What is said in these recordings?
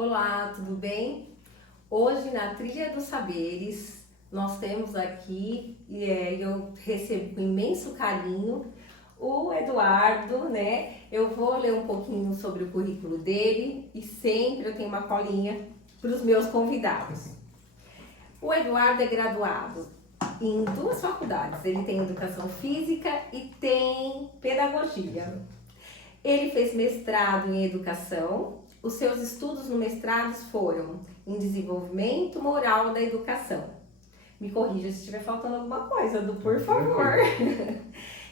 Olá, tudo bem? Hoje na Trilha dos Saberes nós temos aqui, eu recebo com imenso carinho o Eduardo, né? Eu vou ler um pouquinho sobre o currículo dele e sempre eu tenho uma colinha para os meus convidados. O Eduardo é graduado em 2 faculdades, ele tem Educação Física e tem Pedagogia. Ele fez mestrado em Educação. Os seus estudos no mestrado foram em Desenvolvimento Moral da Educação. Me corrija se estiver faltando alguma coisa, por favor.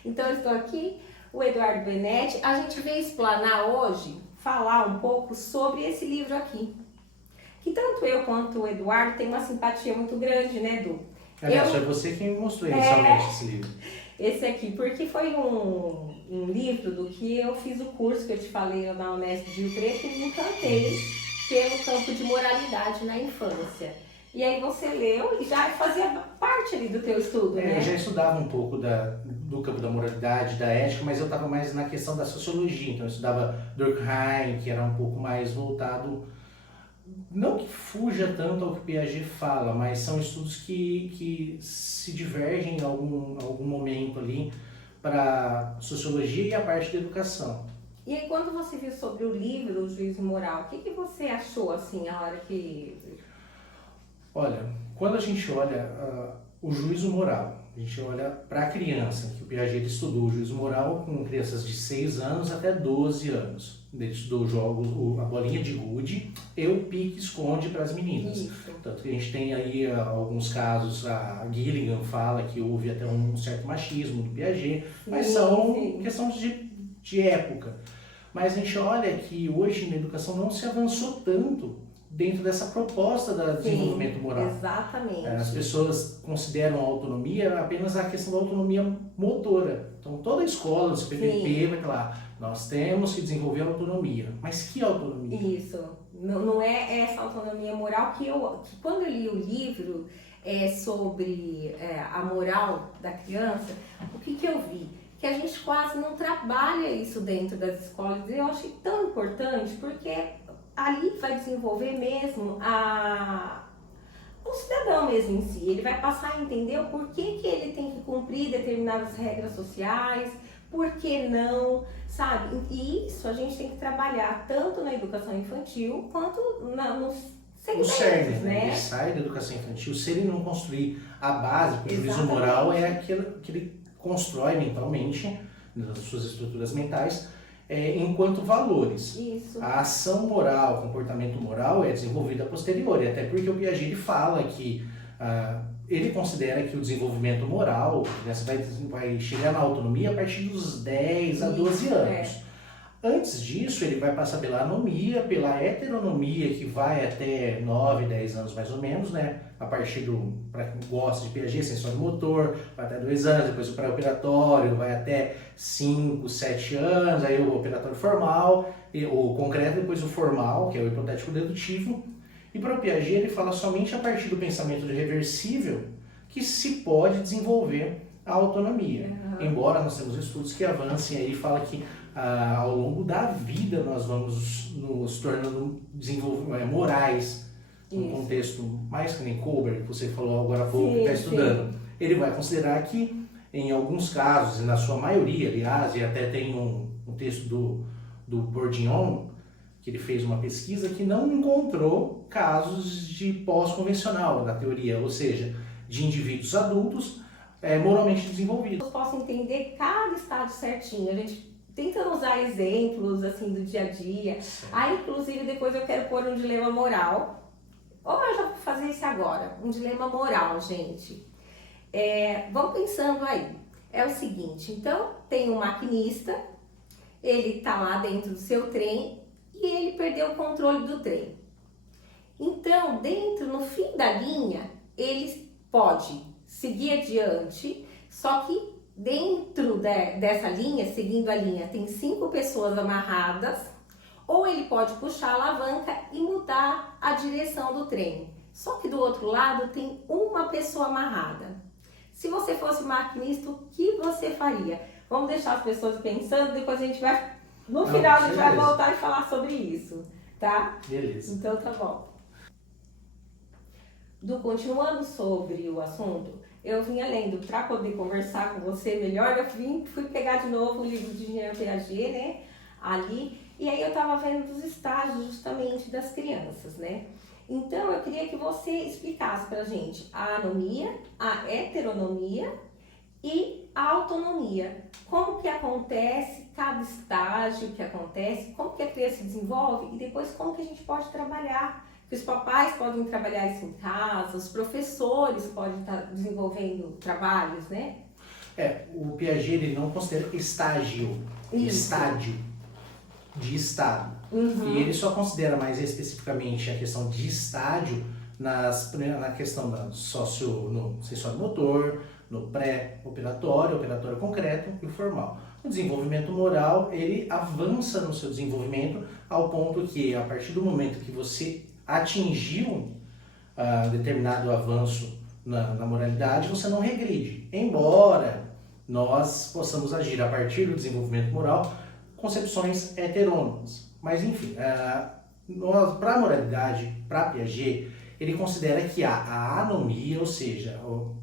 Então, eu estou aqui, o Eduardo Benetti. A gente veio explanar hoje, falar um pouco sobre esse livro aqui. Que tanto eu quanto o Eduardo tem uma simpatia muito grande, né, Edu? Aliás, foi você quem me mostrou inicialmente esse livro. Esse aqui, porque foi um livro do que eu fiz o curso que eu te falei na Unesp de Rio Preto e me encantei pelo campo de moralidade na infância. E aí você leu e já fazia parte ali do teu estudo, né? Eu já estudava um pouco do campo da moralidade, da ética, mas eu estava mais na questão da sociologia. Então eu estudava Durkheim, que era um pouco mais voltado, não que fuja tanto ao que Piaget fala, mas são estudos que se divergem em algum momento ali para sociologia e a parte da educação. E aí quando você viu sobre o livro O Juízo Moral, o que você achou assim a hora que... Olha, quando a gente olha o juízo moral, a gente olha para a criança, que o Piaget estudou o juízo moral com crianças de 6 anos até 12 anos. Ele estudou jogos, a bolinha de gude e o pique-esconde para as meninas. Isso. Tanto que a gente tem aí alguns casos, a Gilligan fala que houve até um certo machismo do Piaget, mas são questões de época. Mas a gente olha que hoje na educação não se avançou tanto dentro dessa proposta do desenvolvimento moral. Exatamente. As pessoas consideram a autonomia apenas a questão da autonomia motora. Então toda a escola do CPPP vai falar, nós temos que desenvolver a autonomia. Mas que autonomia? Isso. Não é essa autonomia moral que quando eu li o livro sobre a moral da criança, o que eu vi? Que a gente quase não trabalha isso dentro das escolas. E eu achei tão importante porque ali vai desenvolver mesmo o cidadão mesmo em si. Ele vai passar a entender o porquê que ele tem que cumprir determinadas regras sociais, por que não, sabe? E isso a gente tem que trabalhar tanto na educação infantil quanto nos segmentos, o CERN, né? Ele sai da educação infantil, se ele não construir a base, porque o juízo moral é aquilo que ele constrói mentalmente, nas suas estruturas mentais, enquanto valores. Isso. A ação moral, o comportamento moral é desenvolvida a posteriori, até porque o Piaget fala que ele considera que o desenvolvimento moral, né, você vai chegar na autonomia a partir dos 10 a 12 anos. Antes disso, ele vai passar pela anomia, pela heteronomia, que vai até 9, 10 anos mais ou menos, né? A partir para quem gosta de Piaget, sensório motor, vai até 2 anos, depois o pré-operatório vai até 5, 7 anos, aí o operatório formal, o concreto, depois o formal, que é o hipotético dedutivo. E para o Piaget, ele fala somente a partir do pensamento de reversível que se pode desenvolver a autonomia. Embora nós temos estudos que avancem aí e falam que ao longo da vida nós vamos nos tornando morais, num contexto mais que nem Kohlberg, que você falou agora há pouco, que está estudando. Ele vai considerar que, em alguns casos, e na sua maioria, aliás, e até tem um texto do Bourdieu, que ele fez uma pesquisa que não encontrou casos de pós-convencional na teoria, ou seja, de indivíduos adultos moralmente desenvolvidos. Eu posso entender cada estágio certinho, a gente tentando usar exemplos assim do dia a dia. Aí, inclusive, depois eu quero pôr um dilema moral. Ou eu já vou fazer isso agora, um dilema moral, gente. Vamos pensando aí. É o seguinte, então tem um maquinista, ele tá lá dentro do seu trem e ele perdeu o controle do trem. Então, no fim da linha, ele pode seguir adiante, só que dentro dessa linha, seguindo a linha, tem 5 pessoas amarradas, ou ele pode puxar a alavanca e mudar a direção do trem. Só que do outro lado tem uma pessoa amarrada. Se você fosse maquinista, o que você faria? Vamos deixar as pessoas pensando, depois a gente vai, no final a gente vai voltar e falar sobre isso. tá? Beleza. Então tá bom. Continuando sobre o assunto, eu vinha lendo para poder conversar com você melhor, fui pegar de novo o livro de Jean Piaget, né, ali, e aí eu estava vendo dos estágios justamente das crianças, né. Então eu queria que você explicasse pra gente a anomia, a heteronomia e a autonomia. Como que acontece cada estágio que acontece, como que a criança se desenvolve e depois como que a gente pode trabalhar. Que os papais podem trabalhar isso em casa, os professores podem estar desenvolvendo trabalhos, né? O Piaget ele não considera estágio, estádio de estado. E ele só considera mais especificamente a questão de estádio na questão no sensório motor, no pré-operatório, operatório concreto e o formal. O desenvolvimento moral, ele avança no seu desenvolvimento ao ponto que, a partir do momento que você atingiu determinado avanço na moralidade, você não regride. Embora nós possamos agir a partir do desenvolvimento moral concepções heterônomas. Mas, enfim, para a moralidade, para Piaget, ele considera que há a anomia, ou seja, o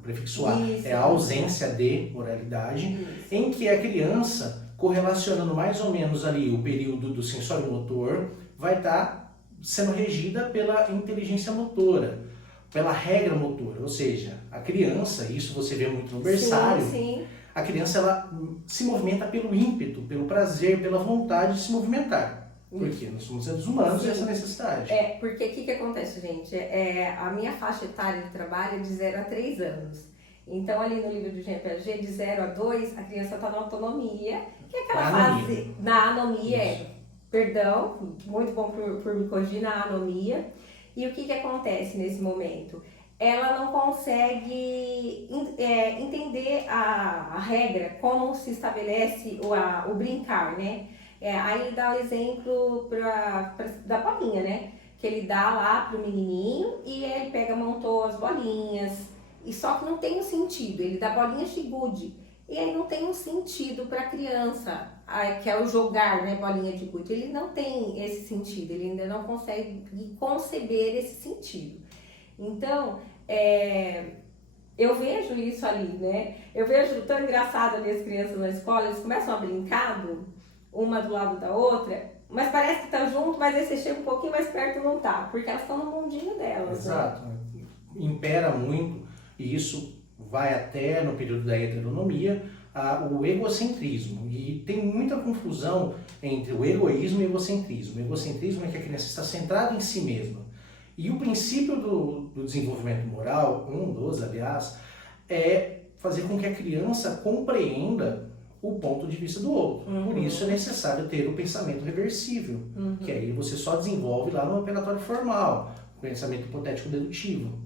prefixo a, é a ausência de moralidade, em que a criança, correlacionando mais ou menos ali o período do sensório motor, vai estar sendo regida pela inteligência motora, pela regra motora, ou seja, a criança, isso você vê muito no berçário, a criança ela se movimenta pelo ímpeto, pelo prazer, pela vontade de se movimentar. Porque nós somos seres humanos e essa necessidade. Porque o que acontece, gente? A minha faixa etária de trabalho é de 0 a 3 anos. Então, ali no livro do Jean Piaget, de 0 a 2, a criança está na autonomia, que é aquela fase na anomia. Perdão, muito bom por me corrigir, na anomia. E o que acontece nesse momento? Ela não consegue entender a regra, como se estabelece o brincar, né? Aí dá o exemplo da bolinha, né? Que ele dá lá pro menininho e ele montou as bolinhas. E só que não tem um sentido, ele dá bolinhas de gude. E aí não tem um sentido para a criança, que é o jogar, né, bolinha de gude. Ele não tem esse sentido, ele ainda não consegue conceber esse sentido. Então, eu vejo isso ali, né? Eu vejo tão engraçado ali as crianças na escola, eles começam a brincar, uma do lado da outra, mas parece que tá junto, mas aí você chega um pouquinho mais perto e não tá, porque elas estão no mundinho delas. Exato. Né? Impera muito, e isso vai até no período da heteronomia, o egocentrismo. E tem muita confusão entre o egoísmo e o egocentrismo. O egocentrismo é que a criança está centrada em si mesma. E o princípio do desenvolvimento moral, aliás, é fazer com que a criança compreenda o ponto de vista do outro. Por isso é necessário ter o pensamento reversível, que aí você só desenvolve lá no operatório formal, o pensamento hipotético dedutivo.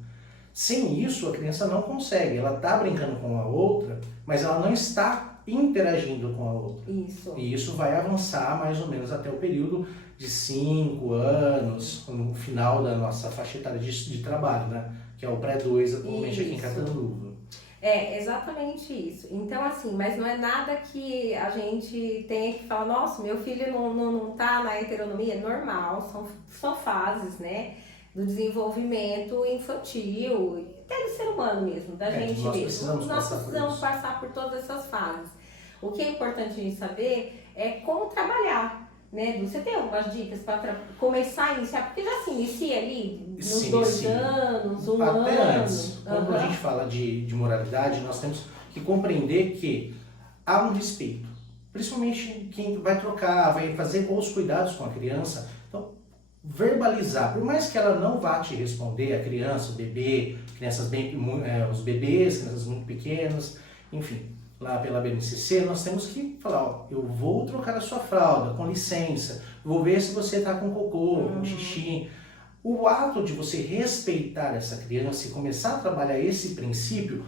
Sem isso, a criança não consegue. Ela está brincando com a outra, mas ela não está interagindo com a outra. Isso. E isso vai avançar mais ou menos até o período de 5 anos, no final da nossa faixa etária de trabalho, né? Que é o pré-2 atualmente aqui em Catanduva. É exatamente isso. Então, assim, mas não é nada que a gente tenha que falar, nossa, meu filho não tá na heteronomia. É normal, são fases, né? Do desenvolvimento infantil, até do ser humano mesmo, da gente mesmo. Nós precisamos passar por todas essas fases. O que é importante a gente saber é como trabalhar, né? Você tem algumas dicas para começar a iniciar? Porque já se inicia ali nos 2 anos, um ano. Até antes. Quando a gente fala de moralidade, nós temos que compreender que há um respeito. Principalmente quem vai trocar, vai fazer bons cuidados com a criança. Então, verbalizar, por mais que ela não vá te responder, a criança, o bebê, os bebês, crianças muito pequenas, enfim, lá pela BNCC, nós temos que falar, eu vou trocar a sua fralda, com licença, vou ver se você está com cocô, com xixi. O ato de você respeitar essa criança e começar a trabalhar esse princípio,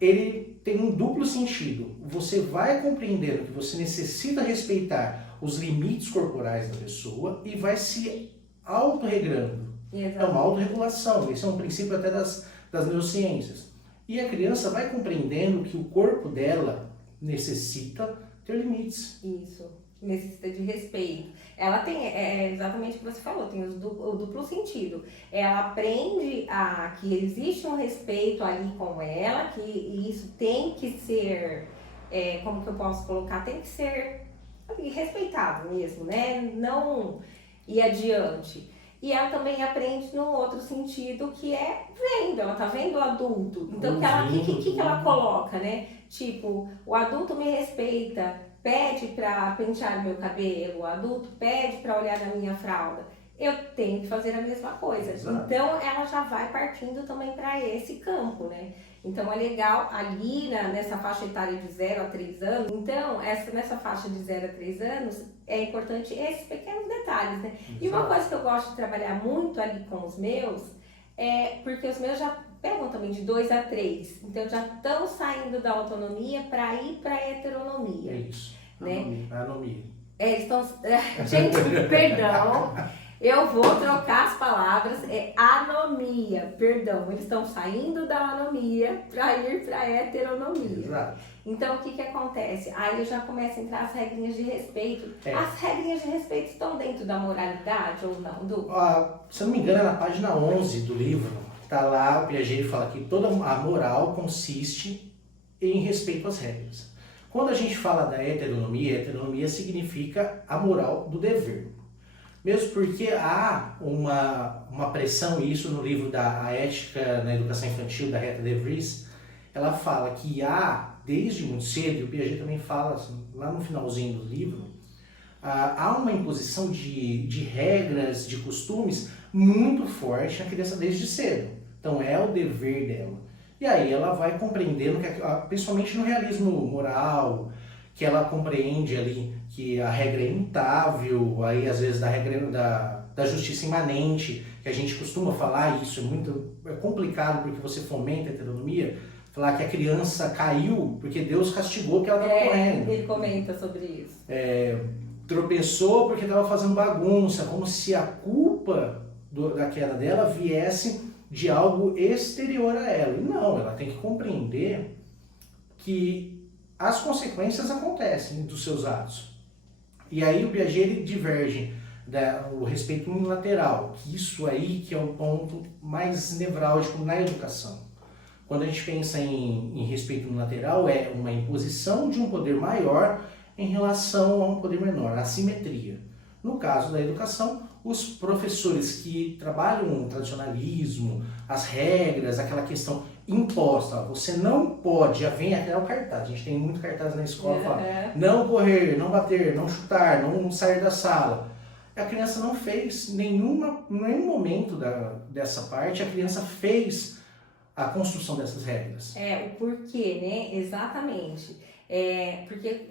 ele tem um duplo sentido. Você vai compreendendo que você necessita respeitar os limites corporais da pessoa e vai se autorregrando. É uma autorregulação. Esse é um princípio até das neurociências. E a criança vai compreendendo que o corpo dela necessita ter limites. Isso, necessita de respeito. Ela tem, exatamente o que você falou, tem o duplo sentido. Ela aprende que existe um respeito ali com ela, que isso tem que ser, como que eu posso colocar, tem que ser ali, respeitado mesmo, né? Não ir adiante. E ela também aprende no outro sentido, que é vendo, ela tá vendo o adulto. Então, o que ela coloca, né? Tipo, o adulto me respeita, pede para pentear meu cabelo, o adulto pede para olhar na minha fralda. Eu tenho que fazer a mesma coisa. Exato. Então, ela já vai partindo também para esse campo, né? Então, é legal ali nessa faixa etária de 0 a 3 anos. Então, nessa faixa de 0 a 3 anos, é importante esses pequenos detalhes, né? Exato. E uma coisa que eu gosto de trabalhar muito ali com os meus, porque os meus já pegam também de 2 a 3, então já estão saindo da autonomia para ir para a heteronomia. É isso, né? anomia. Eles estão... Gente, perdão, eu vou trocar as palavras, anomia, perdão, eles estão saindo da anomia para ir para a heteronomia. Exato. Então, o que acontece? Aí já começa a entrar as regrinhas de respeito. As regrinhas de respeito estão dentro da moralidade ou não, Du? Se eu não me engano, é na página 11 do livro, tá lá, o Piaget fala que toda a moral consiste em respeito às regras. Quando a gente fala da heteronomia significa a moral do dever. Mesmo porque há uma pressão, isso no livro da Ética na Educação Infantil, da Rita de Vries, ela fala que desde muito cedo, e o Piaget também fala, assim, lá no finalzinho do livro, há uma imposição de regras, de costumes muito forte na criança desde cedo. Então é o dever dela. E aí ela vai compreendendo, principalmente no realismo moral, que ela compreende ali que a regra é imutável, aí às vezes da regra da justiça imanente, que a gente costuma falar, isso é complicado porque você fomenta a heteronomia, falar que a criança caiu porque Deus castigou que ela estava correndo. Ele comenta sobre isso. Tropeçou porque estava fazendo bagunça, como se a culpa da queda dela viesse de algo exterior a ela. E não, ela tem que compreender que as consequências acontecem dos seus atos. E aí o Piaget ele diverge o respeito unilateral, que isso aí que é o ponto mais nevrálgico na educação. Quando a gente pensa em respeito unilateral, é uma imposição de um poder maior em relação a um poder menor, assimetria. No caso da educação, os professores que trabalham o tradicionalismo, as regras, aquela questão imposta, você não pode, já vem até o cartaz, a gente tem muito cartaz na escola, fala, não correr, não bater, não chutar, não sair da sala. A criança não fez nenhum momento dessa parte, a criança fez a construção dessas regras. O porquê, né? Exatamente. Porque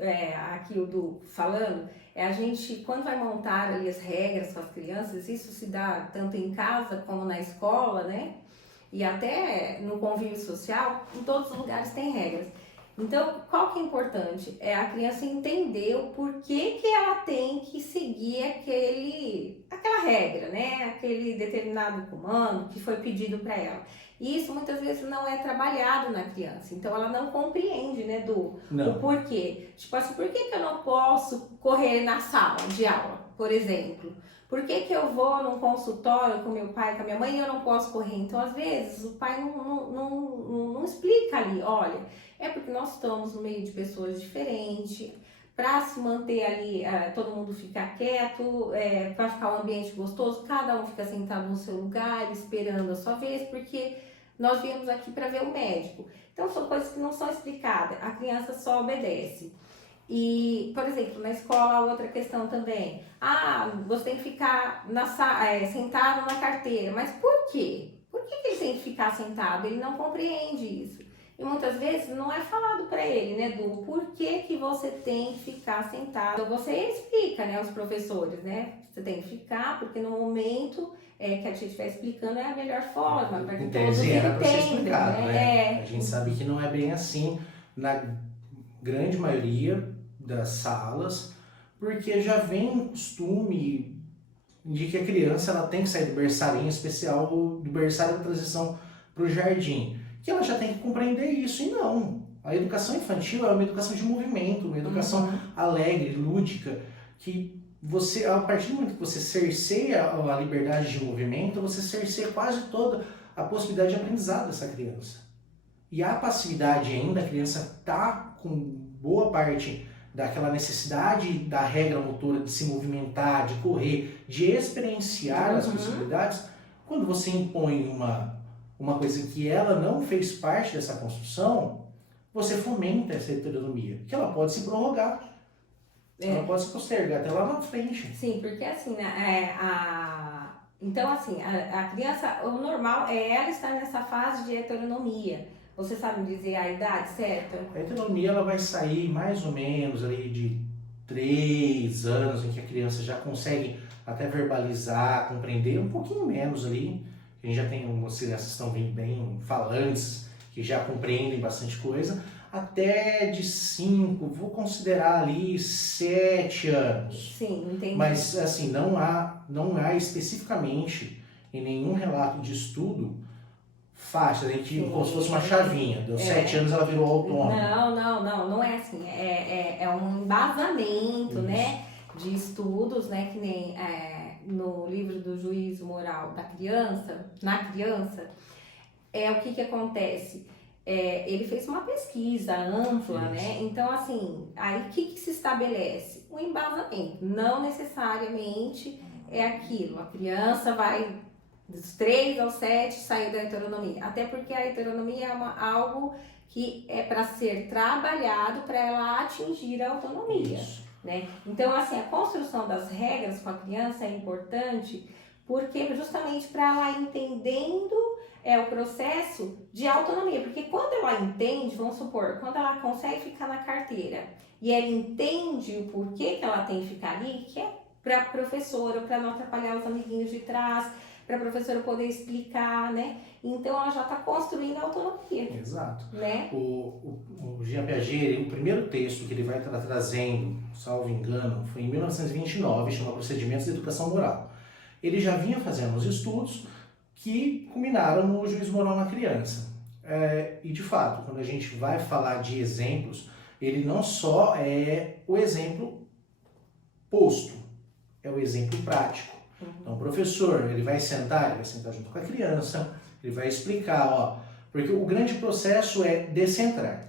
aqui o Du falando, a gente, quando vai montar ali as regras com as crianças, isso se dá tanto em casa como na escola, né? E até no convívio social, em todos os lugares tem regras. Então, qual que é importante? É a criança entender o porquê que ela tem que seguir aquela regra, né? Aquele determinado comando que foi pedido para ela. E isso muitas vezes não é trabalhado na criança, então ela não compreende, né, o porquê. Tipo assim, por que eu não posso correr na sala de aula, por exemplo? Por que eu vou num consultório com meu pai, com a minha mãe e eu não posso correr? Então, às vezes, o pai não explica ali, olha, é porque nós estamos no meio de pessoas diferentes, para se manter ali, todo mundo ficar quieto, para ficar um ambiente gostoso, cada um fica sentado no seu lugar, esperando a sua vez, porque nós viemos aqui para ver o médico. Então, são coisas que não são explicadas, a criança só obedece. E, por exemplo, na escola, outra questão também, você tem que ficar sentado na carteira, mas por quê? Por que ele tem que ficar sentado? Ele não compreende isso. E muitas vezes não é falado para ele, né, do porquê que você tem que ficar sentado. Então você explica, né, aos professores, né, você tem que ficar porque no momento que a gente estiver explicando é a melhor forma, para que todos entendam, né? A gente sabe que não é bem assim na grande maioria das salas, porque já vem um costume de que a criança ela tem que sair do berçário, em especial do berçário da transição para o jardim, que ela já tem que compreender isso, e não. A educação infantil é uma educação de movimento, uma educação alegre, lúdica, que você, a partir do momento que você cerceia a liberdade de movimento, você cerceia quase toda a possibilidade de aprendizado dessa criança. E a passividade ainda, a criança está com boa parte daquela necessidade da regra motora de se movimentar, de correr, de experienciar as possibilidades. Quando você impõe uma coisa que ela não fez parte dessa construção, você fomenta essa heteronomia, que ela pode se prorrogar. Ela pode se postergar até lá na frente. Sim, porque assim, né, então assim, a criança, o normal é ela estar nessa fase de heteronomia. Você sabe dizer a idade certa? A heteronomia ela vai sair mais ou menos ali de 3 anos, em que a criança já consegue até verbalizar, compreender, um pouquinho menos ali. A gente já tem umas crianças que estão bem falantes, que já compreendem bastante coisa. Até de 5, vou considerar ali 7 anos. Sim, entendi. Mas assim, não há especificamente em nenhum relato de estudo faixa, a gente como se fosse uma chavinha. Deu 7 anos, ela virou autônoma. Não é assim. É um embasamento, né, de estudos, né, que nem no livro do Juízo Moral da Criança, na criança, o que acontece? Ele fez uma pesquisa ampla, né? Então, assim, aí o que se estabelece? O embasamento. Não necessariamente é aquilo. A criança vai dos 3 aos 7 sair da heteronomia. Até porque a heteronomia é algo que é para ser trabalhado para ela atingir a autonomia. Né? Então, assim, a construção das regras com a criança é importante porque justamente para ela entendendo o processo de autonomia, porque quando ela entende, vamos supor, quando ela consegue ficar na carteira e ela entende o porquê que ela tem que ficar ali, que é para a professora, para não atrapalhar os amiguinhos de trás, para a professora poder explicar, né? Então ela já está construindo a autonomia. Exato. Né? O Jean Piaget, o primeiro texto que ele vai estar trazendo, salvo engano, foi em 1929, chama Procedimentos de Educação Moral. Ele já vinha fazendo os estudos que culminaram no juízo moral na criança. E de fato, quando a gente vai falar de exemplos, ele não só é o exemplo posto, é o exemplo prático. Então o professor, ele vai sentar junto com a criança, ele vai explicar, porque o grande processo é descentrar.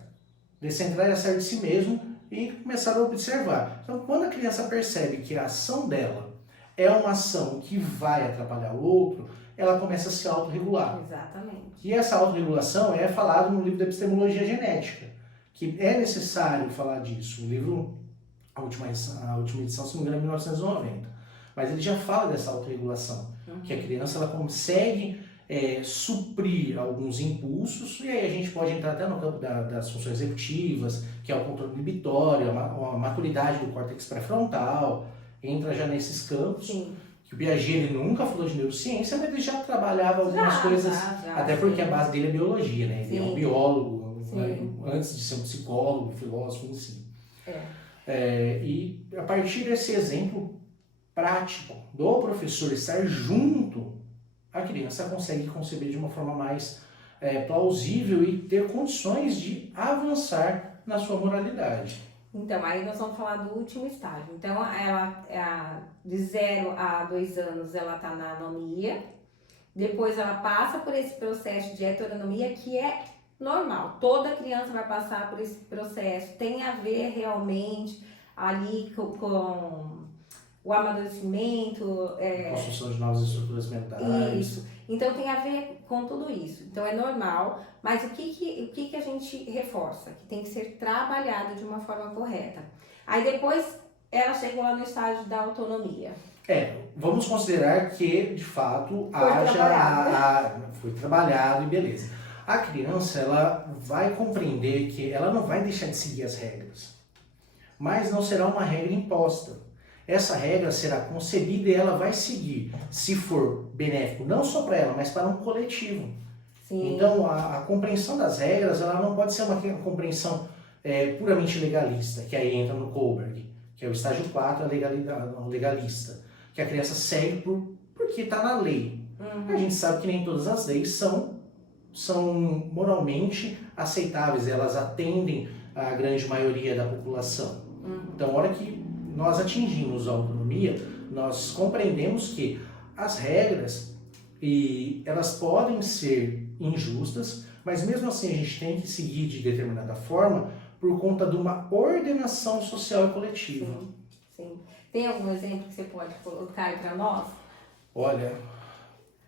Descentrar é sair de si mesmo e começar a observar. Então quando a criança percebe que a ação dela é uma ação que vai atrapalhar o outro, ela começa a se autorregular. Exatamente. E essa autorregulação é falado no livro da Epistemologia Genética, que é necessário falar disso. O livro, a última edição, se não me engano, é 1990. Mas ele já fala dessa autorregulação, que a criança ela consegue suprir alguns impulsos, e aí a gente pode entrar até no campo das funções executivas, que é o controle inibitório, a maturidade do córtex pré-frontal, entra já nesses campos. Sim. Que o Piaget ele nunca falou de neurociência, mas ele já trabalhava algumas coisas, até porque a base dele é biologia, né? Ele é um biólogo, antes de ser um psicólogo, filósofo, assim. E a partir desse exemplo prático do professor estar junto, a criança consegue conceber de uma forma mais plausível e ter condições de avançar na sua moralidade. Então, aí nós vamos falar do último estágio. Então, ela de 0 a 2 anos, ela está na anomia. Depois, ela passa por esse processo de heteronomia, que é normal. Toda criança vai passar por esse processo. Tem a ver realmente ali com o amadurecimento. Construção de novas estruturas mentais. Isso. Então, tem a ver com tudo isso. Então, é normal. Mas o que a gente reforça? Que tem que ser trabalhado de uma forma correta. Aí, depois, ela chegou lá no estágio da autonomia. Vamos considerar que, de fato, foi trabalhado e beleza. A criança, ela vai compreender que ela não vai deixar de seguir as regras. Mas não será uma regra imposta. Essa regra será concebida e ela vai seguir, se for benéfico, não só para ela, mas para um coletivo. Sim. Então, a compreensão das regras, ela não pode ser uma compreensão puramente legalista, que aí entra no Kohlberg, que é o estágio 4, a legalista, que a criança segue porque está na lei. A gente sabe que nem todas as leis são moralmente aceitáveis, elas atendem a grande maioria da população. Então, a hora que nós atingimos a autonomia, nós compreendemos que as regras, e elas podem ser injustas, mas mesmo assim a gente tem que seguir de determinada forma por conta de uma ordenação social e coletiva. Sim, sim. Tem algum exemplo que você pode colocar aí para nós? Olha,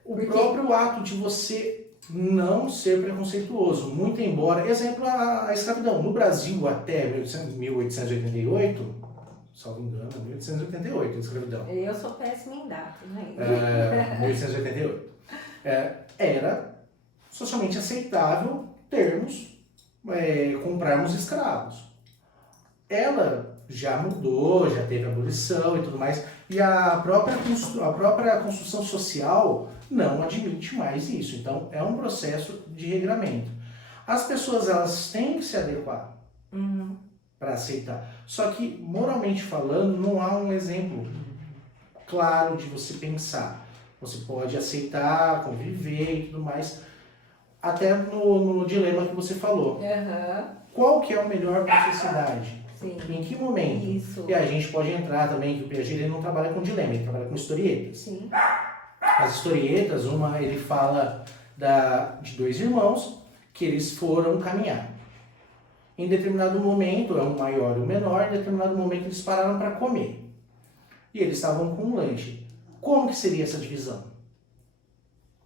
o Porque- próprio ato de você não ser preconceituoso, muito embora, exemplo, a escravidão. No Brasil, até 1888, salvo engano, 1888, a escravidão. Eu sou péssima em datas, né? 1888. Era socialmente aceitável termos, comprarmos escravos. Ela já mudou, já teve abolição e tudo mais, e a própria construção social não admite mais isso. Então, é um processo de regramento. As pessoas, elas têm que se adequar para aceitar. Só que, moralmente falando, não há um exemplo claro de você pensar. Você pode aceitar, conviver e tudo mais, até no dilema que você falou. Qual que é o melhor para a sociedade? Sim. Em que momento? Isso. E a gente pode entrar também, que o Piaget ele não trabalha com dilema, ele trabalha com historietas. Sim. As historietas, uma ele fala de dois irmãos que eles foram caminhar. Em determinado momento, é um maior e um menor, em determinado momento eles pararam para comer. E eles estavam com um lanche. Como que seria essa divisão?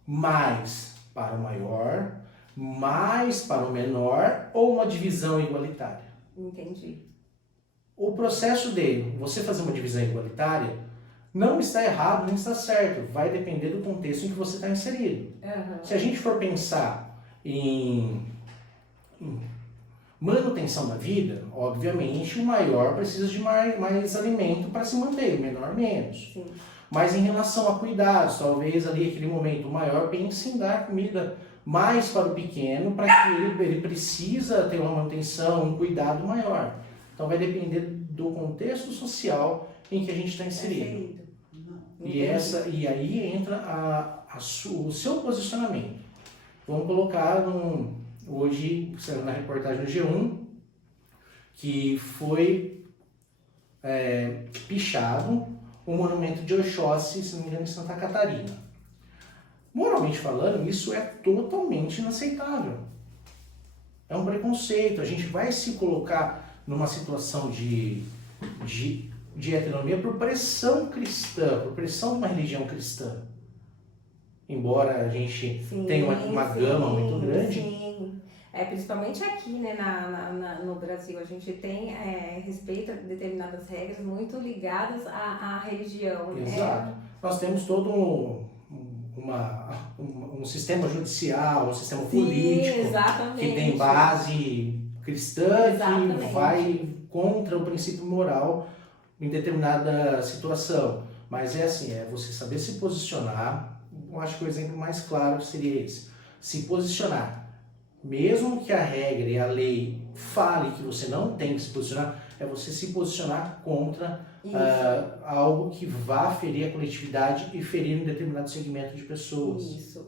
Mais para o maior, mais para o menor, ou uma divisão igualitária? Entendi. O processo de você fazer uma divisão igualitária não está errado, nem está certo. Vai depender do contexto em que você está inserido. Se a gente for pensar em manutenção da vida, obviamente o maior precisa de mais alimento para se manter, o menor menos. Sim. Mas em relação a cuidados, talvez ali aquele momento o maior pense em dar comida mais para o pequeno, para que ele precisa ter uma manutenção, um cuidado maior. Então vai depender do contexto social em que a gente está inserido. E aí entra o seu posicionamento. Vamos colocar hoje, saiu na reportagem do G1, que foi pichado o monumento de Oxóssi, se não me engano, em Santa Catarina. Moralmente falando, isso é totalmente inaceitável. É um preconceito. A gente vai se colocar numa situação de heteronomia por pressão cristã, por pressão de uma religião cristã. Embora a gente tenha uma gama muito grande. Sim. Principalmente aqui, né, no Brasil, a gente tem respeita determinadas regras muito ligadas à religião. Exato. Nós temos todo um sistema judicial, um sistema político que tem base cristã, que vai contra o princípio moral em determinada situação. Mas é assim, você saber se posicionar. Eu acho que o exemplo mais claro seria esse. Se posicionar. Mesmo que a regra e a lei fale que você não tem que se posicionar, é você se posicionar contra algo que vá ferir a coletividade e ferir um determinado segmento de pessoas. Isso.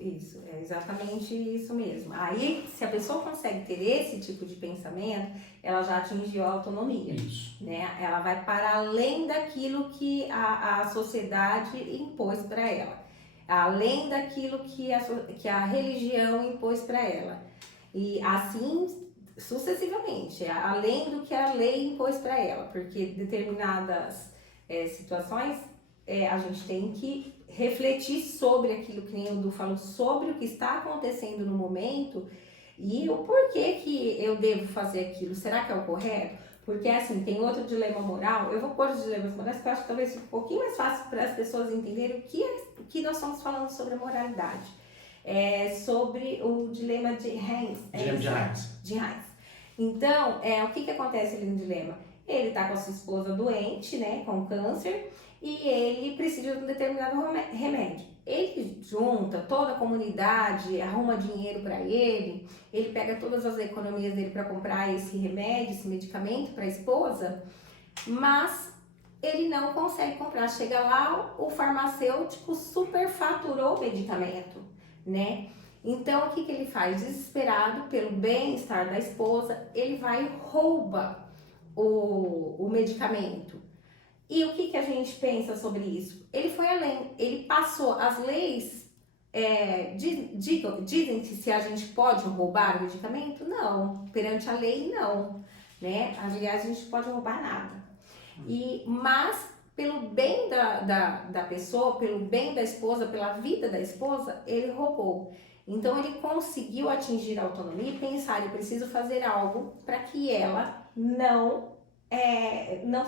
É exatamente isso mesmo. Aí, se a pessoa consegue ter esse tipo de pensamento, ela já atingiu a autonomia. Isso. Né? Ela vai para além daquilo que a sociedade impôs para ela. Além daquilo que a religião impôs para ela. E assim sucessivamente, além do que a lei impôs para ela, porque determinadas situações a gente tem que refletir sobre aquilo que nem o Du falou, sobre o que está acontecendo no momento e o porquê que eu devo fazer aquilo. Será que é o correto? Porque assim, tem outro dilema moral, eu vou pôr os dilemas morais que eu acho que talvez fique um pouquinho mais fácil para as pessoas entenderem o que nós estamos falando sobre a moralidade. Sobre o dilema de Heinz. De Heinz. Então, o que acontece ali no dilema? Ele está com a sua esposa doente, né, com câncer, e ele precisa de um determinado remédio. Ele junta toda a comunidade, arruma dinheiro para ele pega todas as economias dele para comprar esse remédio, esse medicamento para a esposa, mas ele não consegue comprar. Chega lá, o farmacêutico superfaturou o medicamento, né? Então, o que ele faz? Desesperado pelo bem-estar da esposa, ele vai e rouba o medicamento. E o que a gente pensa sobre isso? Ele foi além, ele passou as leis, dizem que se a gente pode roubar o medicamento? Não, perante a lei não, né? Aliás, a gente pode roubar nada. Mas pelo bem da pessoa, pelo bem da esposa, pela vida da esposa, ele roubou. Então ele conseguiu atingir a autonomia e pensar, eu preciso fazer algo para que ela não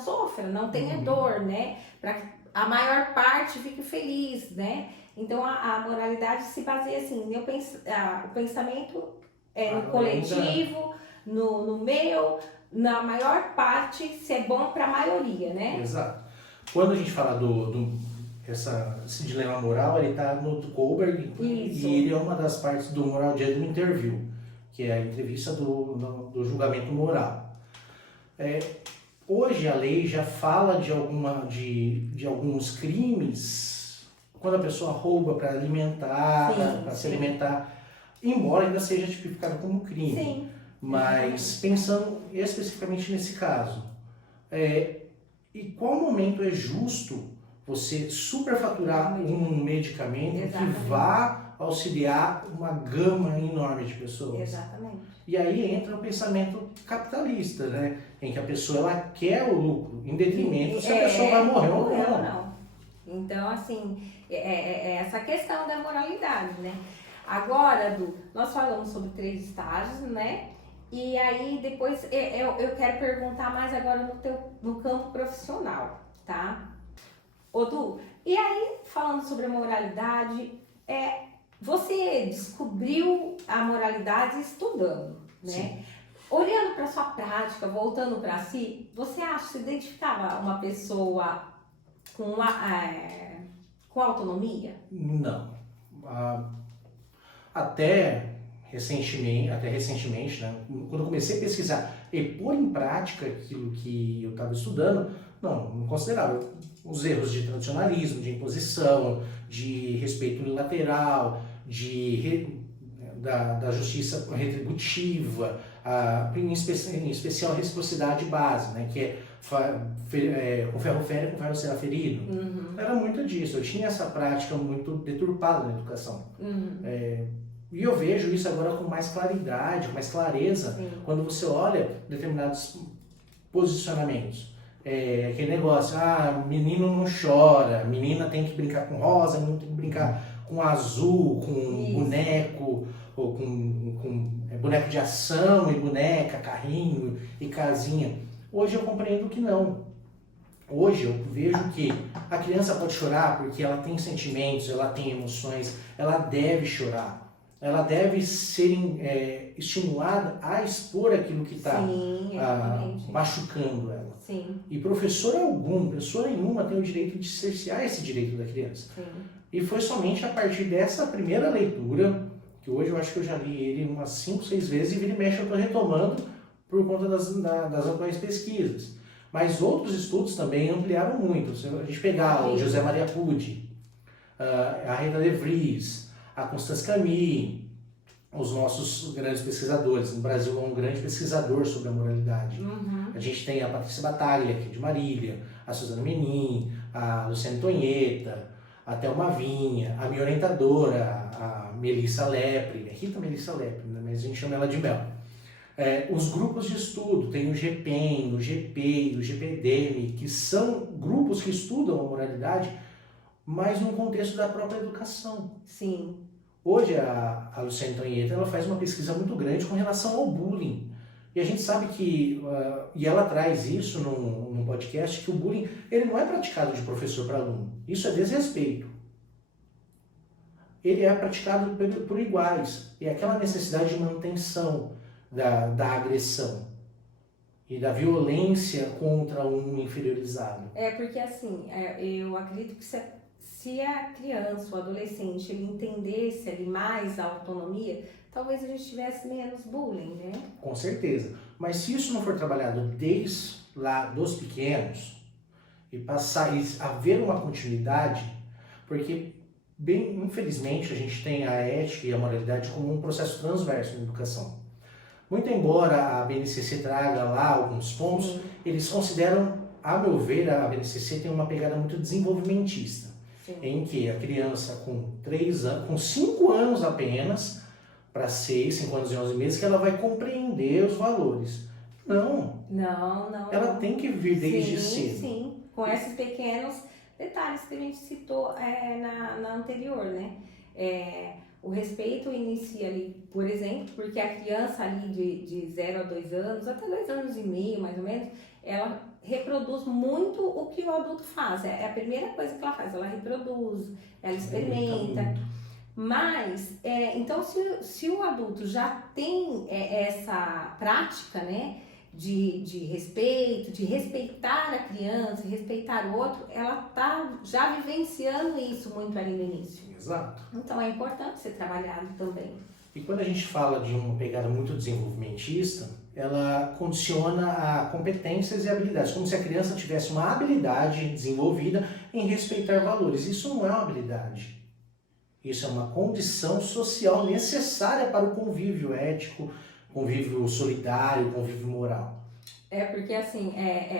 sofra, não tenha dor, né? Para que a maior parte fique feliz, né? Então a moralidade se baseia assim, o pensamento no coletivo, no meu, na maior parte, se é bom para a maioria, né? Exato. Quando a gente fala esse dilema moral, ele está no Kohlberg e ele é uma das partes do Moral Judgment Interview, que é a entrevista do julgamento moral. Hoje a lei já fala de alguns crimes quando a pessoa rouba para alimentar, para se alimentar, embora ainda seja tipificado como crime. Sim. Mas pensando especificamente nesse caso, e qual momento é justo você superfaturar um medicamento que vá auxiliar uma gama enorme de pessoas? Exatamente. E aí entra o pensamento capitalista, né? Em que a pessoa ela quer o lucro, em detrimento se a pessoa vai morrer ou não. Então, assim, essa questão da moralidade, né? Agora, nós falamos sobre 3 estágios, né? E aí, depois, eu quero perguntar mais agora no campo profissional, tá? Ô, Du, e aí, falando sobre a moralidade, você descobriu a moralidade estudando, né? Sim. Olhando para sua prática, voltando para si, você acha que se identificava uma pessoa com autonomia? Não. Até recentemente, né, quando eu comecei a pesquisar e pôr em prática aquilo que eu estava estudando, não considerava os erros de tradicionalismo, de imposição, de respeito unilateral, da justiça retributiva, em especial a reciprocidade base, né, que com ferro fere, com ferro será ferido. Era muito disso, eu tinha essa prática muito deturpada na educação. E eu vejo isso agora com mais claridade, com mais clareza, quando você olha determinados posicionamentos. Aquele negócio, menino não chora, menina tem que brincar com rosa, menino tem que brincar com azul, com boneco, ou com boneco de ação e boneca, carrinho e casinha. Hoje eu compreendo que não. Hoje eu vejo que a criança pode chorar porque ela tem sentimentos, ela tem emoções, ela deve chorar. Ela deve ser estimulada a expor aquilo que está machucando ela. Sim. E pessoa nenhuma tem o direito de cercear esse direito da criança. Sim. E foi somente a partir dessa primeira leitura, que hoje eu acho que eu já li ele umas 5, 6 vezes, e vira e mexe eu estou retomando por conta das atuais pesquisas. Mas outros estudos também ampliaram muito. Se a gente pegar o José Maria Pucci, a Rita De Vries, a Constance Camille, os nossos grandes pesquisadores. No Brasil é um grande pesquisador sobre a moralidade. A gente tem a Patrícia Battaglia, aqui de Marília, a Suzana Menin, a Luciana Antonheta, a Thelma Vinha, a minha orientadora, a Melissa Lepre, Rita Melissa Lepre, né? Mas a gente chama ela de Mel. Os grupos de estudo, tem o GPEM, o GP, o GPDM, que são grupos que estudam a moralidade, mas no contexto da própria educação. Sim. Hoje a Luciana Antonheta ela faz uma pesquisa muito grande com relação ao bullying. E a gente sabe que, e ela traz isso num podcast, que o bullying ele não é praticado de professor para aluno. Isso é desrespeito. Ele é praticado por iguais. É aquela necessidade de manutenção da agressão e da violência contra um inferiorizado. Porque assim, eu acredito que se a criança, o adolescente, ele entendesse ali mais a autonomia, talvez a gente tivesse menos bullying, né? Com certeza. Mas se isso não for trabalhado desde lá dos pequenos e passar a haver uma continuidade, porque bem infelizmente a gente tem a ética e a moralidade como um processo transverso na educação. Muito embora a BNCC traga lá alguns pontos, eles consideram a meu ver, a BNCC tem uma pegada muito desenvolvimentista, Sim. em que a criança com 5 anos apenas, para 6, 5 anos e 11 meses, que ela vai compreender os valores. Não, Não. ela tem que vir desde Sim, cedo. sim. Com esses pequenos detalhes que a gente citou na anterior, né? O respeito inicia ali, por exemplo, porque a criança ali de 0 a 2 anos, até 2 anos e meio, mais ou menos, ela reproduz muito o que o adulto faz. É a primeira coisa que ela faz, ela reproduz, ela experimenta. Mas, então, se o adulto já tem essa prática, né, de respeito, de respeitar a criança, respeitar o outro, ela tá já vivenciando isso muito ali no início. Exato. Então, é importante ser trabalhado também. E quando a gente fala de uma pegada muito desenvolvimentista, ela condiciona a competências e habilidades, como se a criança tivesse uma habilidade desenvolvida em respeitar valores. Isso não é uma habilidade. Isso é uma condição social necessária para o convívio ético, convívio solidário, convívio moral. Porque assim,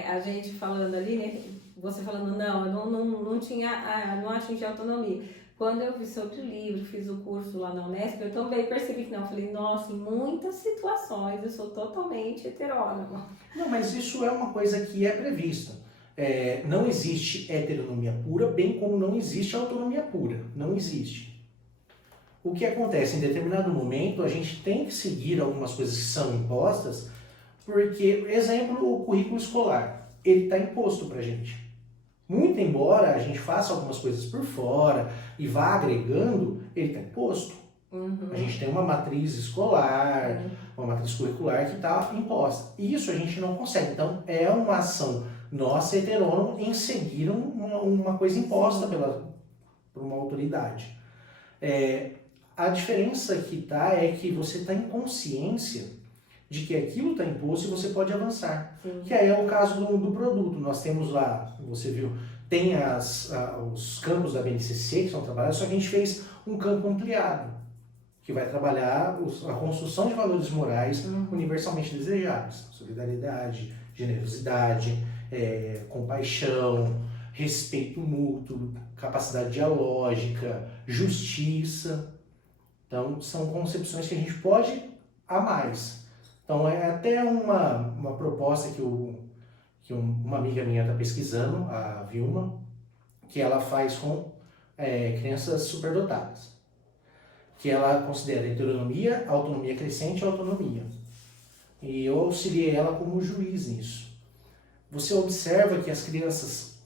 a gente falando ali, né, você falando, não, eu não atingi a autonomia. Quando eu vi sobre o livro, fiz o curso lá na Unesp, eu também percebi que não. Eu falei, nossa, em muitas situações eu sou totalmente heterônoma. Não, mas isso é uma coisa que é prevista. Não existe heteronomia pura, bem como não existe autonomia pura. Não existe. O que acontece? Em determinado momento, a gente tem que seguir algumas coisas que são impostas, porque, exemplo, o currículo escolar, ele está imposto para a gente. Muito embora a gente faça algumas coisas por fora e vá agregando, ele está imposto. Uhum. A gente tem uma matriz escolar, uma matriz curricular que está imposta. E isso a gente não consegue. Então, é uma ação nossa, heterônoma, em seguir uma coisa imposta por uma autoridade. A diferença que está é que você está em consciência de que aquilo está imposto e você pode avançar. Sim. Que aí é o caso do produto. Nós temos lá, você viu, tem os campos da BNCC que são trabalhados, só que a gente fez um campo ampliado, que vai trabalhar a construção de valores morais universalmente desejáveis. Solidariedade, generosidade, compaixão, respeito mútuo, capacidade dialógica, justiça. Então, são concepções que a gente pode a mais. Então, é até uma proposta que uma amiga minha está pesquisando, a Vilma, que ela faz com crianças superdotadas. Que ela considera heteronomia, autonomia crescente e autonomia. E eu auxiliei ela como juiz nisso. Você observa que as crianças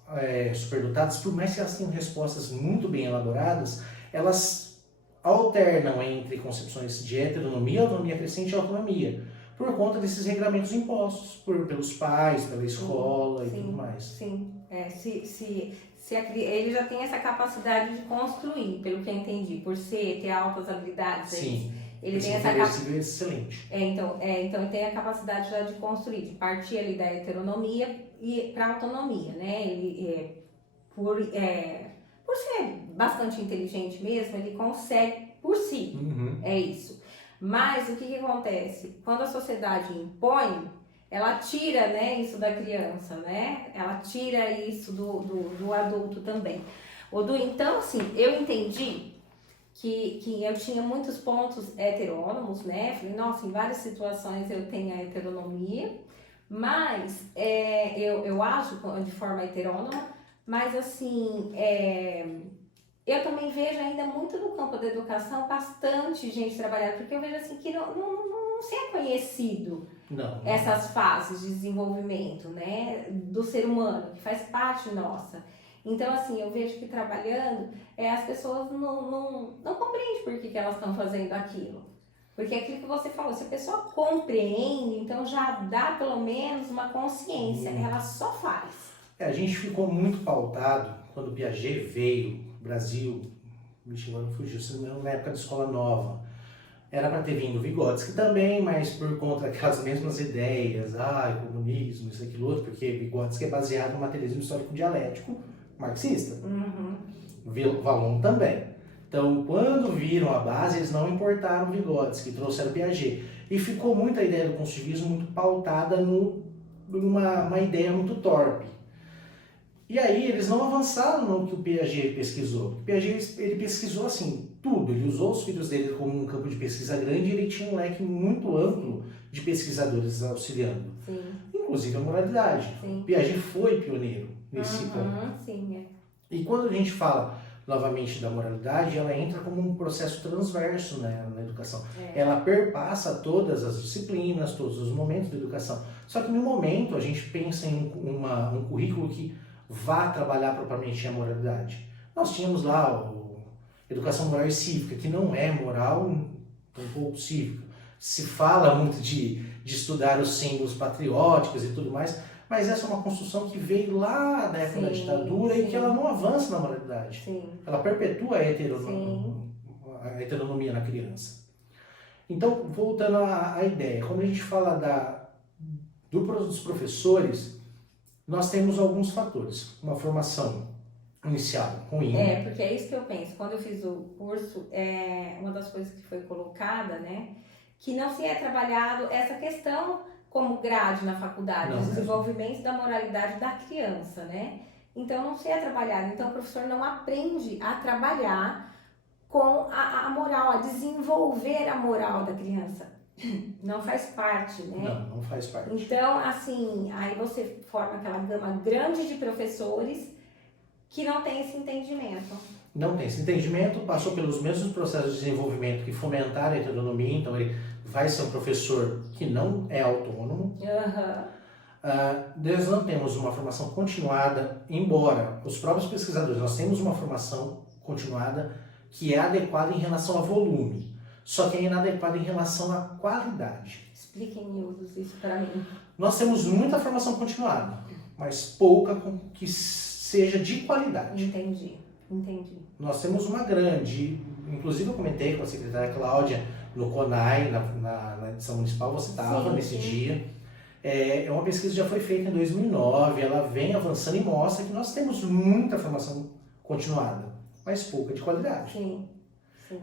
superdotadas, por mais que elas tenham respostas muito bem elaboradas, elas alternam entre concepções de heteronomia, autonomia crescente e autonomia, por conta desses regramentos impostos pelos pais, pela escola e tudo mais. Sim, ele já tem essa capacidade de construir, pelo que eu entendi, por ter altas habilidades. Sim, ele tem essa capacidade excelente. Então ele tem a capacidade já de construir, de partir ali da heteronomia e para a autonomia, né? Ele por ser bastante inteligente mesmo, ele consegue por si. É isso. Mas o que acontece? Quando a sociedade impõe, ela tira, né, isso da criança, né? Ela tira isso do adulto também. Então, assim, eu entendi que eu tinha muitos pontos heterônomos, né? Falei, nossa, em várias situações eu tenho a heteronomia, mas eu ajo de forma heterônoma, mas assim, eu também vejo ainda muito no campo da educação bastante gente trabalhando, porque eu vejo assim que não se é conhecido essas fases de desenvolvimento, né, do ser humano, que faz parte nossa. Então, assim, eu vejo que trabalhando, as pessoas não compreendem por que elas estão fazendo aquilo. Porque é aquilo que você falou, se a pessoa compreende, então já dá pelo menos uma consciência, ela só faz. A gente ficou muito pautado quando o Piaget veio ao Brasil, agora fugiu, se não me engano, na época da Escola Nova. Era para ter vindo Vygotsky também, mas por conta daquelas mesmas ideias, comunismo, isso, aquilo, outro, porque Vygotsky é baseado no materialismo histórico dialético marxista. Valon também. Então, quando viram a base, eles não importaram Vygotsky, trouxeram Piaget. E ficou muito a ideia do construtivismo muito pautada numa ideia muito torpe, E aí eles não avançaram no que o Piaget pesquisou. O Piaget ele pesquisou assim, tudo. Ele usou os filhos dele como um campo de pesquisa grande e ele tinha um leque muito amplo de pesquisadores auxiliando. Sim. Inclusive a moralidade. Sim. Piaget foi pioneiro nesse ponto. Sim, E quando a gente fala novamente da moralidade, ela entra como um processo transverso, né, na educação. Ela perpassa todas as disciplinas, todos os momentos da educação. Só que no momento a gente pensa em um currículo que vá trabalhar propriamente a moralidade. Nós tínhamos lá o Educação Moral e Cívica, que não é moral, um pouco cívica. Se fala muito de estudar os símbolos patrióticos e tudo mais, mas essa é uma construção que veio lá da época da ditadura e que ela não avança na moralidade. Sim. Ela perpetua a heteronomia na criança. Então, voltando à ideia, quando a gente fala dos professores, nós temos alguns fatores. Uma formação inicial ruim. Porque é isso que eu penso. Quando eu fiz o curso, uma das coisas que foi colocada, né, que não se é trabalhado essa questão como grade na faculdade, o desenvolvimento da moralidade da criança, né? Então não se é trabalhado. Então o professor não aprende a trabalhar com a moral, a desenvolver a moral da criança. Não faz parte, né? Não faz parte. Então, assim, aí você forma aquela gama grande de professores que não tem esse entendimento. Não tem esse entendimento, passou pelos mesmos processos de desenvolvimento que fomentaram a heteronomia, então ele vai ser um professor que não é autônomo. Nós não temos uma formação continuada, embora os próprios pesquisadores, nós temos uma formação continuada que é adequada em relação a volume, só que é inadequada em relação à qualidade. Explique em miúdos isso para mim. Nós temos muita formação continuada, mas pouca que seja de qualidade. Entendi. Nós temos uma grande, inclusive eu comentei com a secretária Cláudia no CONAI, na edição municipal, você estava nesse dia. É uma pesquisa que já foi feita em 2009, ela vem avançando e mostra que nós temos muita formação continuada, mas pouca de qualidade. Sim.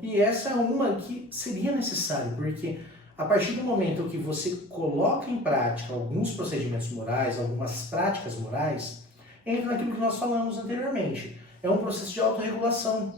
E essa é uma que seria necessária, porque a partir do momento que você coloca em prática alguns procedimentos morais, algumas práticas morais, entra naquilo que nós falamos anteriormente. É um processo de autorregulação.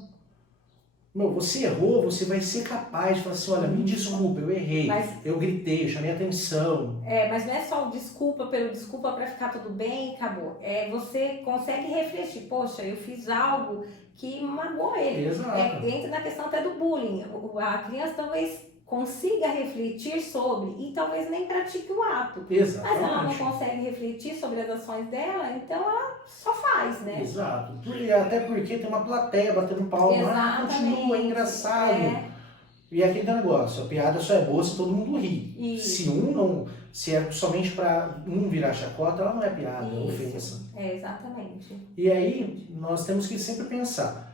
Você errou, você vai ser capaz de falar assim, olha, me desculpa, eu errei, eu gritei, eu chamei atenção. Mas não é só o desculpa pelo desculpa para ficar tudo bem e acabou. Você consegue refletir, poxa, eu fiz algo que magoou ele. Exato. Entra na questão até do bullying. A criança talvez consiga refletir sobre e talvez nem pratique o ato. Exatamente. Mas ela não consegue refletir sobre as ações dela, então ela só faz, né? Exato. Até porque tem uma plateia batendo palma, continua, é engraçado. E é aquele negócio, a piada só é boa se todo mundo ri. Isso. Se é somente para um virar chacota, ela não é piada, é ofensa. Exatamente. E aí, nós temos que sempre pensar,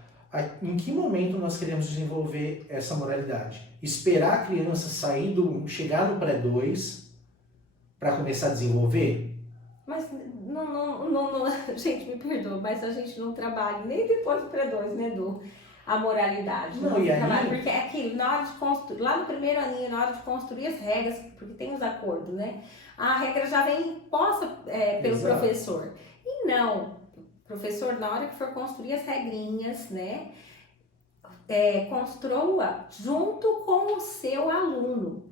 em que momento nós queremos desenvolver essa moralidade? Esperar a criança chegar no pré-2 para começar a desenvolver? Mas não, gente, me perdoa, mas a gente não trabalha nem depois do pré-2, né, Edu? A moralidade. Não, e aí... Porque é aquilo, na hora de construir, lá no primeiro aninho, na hora de construir as regras, porque tem os acordos, né? A regra já vem imposta pelo professor. E não, professor, na hora que for construir as regrinhas, né? Construa junto com o seu aluno,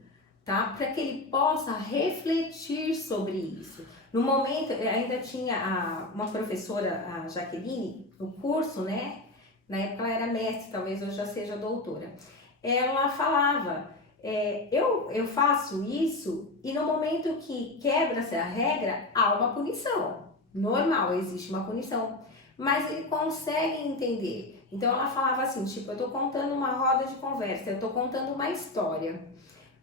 tá? Para que ele possa refletir sobre isso. No momento, ainda tinha uma professora, a Jaqueline, no curso, né? Na época ela era mestre, talvez hoje já seja doutora. Ela falava, eu faço isso e no momento que quebra-se a regra, há uma punição. Normal, existe uma punição. Mas ele consegue entender. Então ela falava assim, tipo, eu tô contando uma roda de conversa, eu tô contando uma história.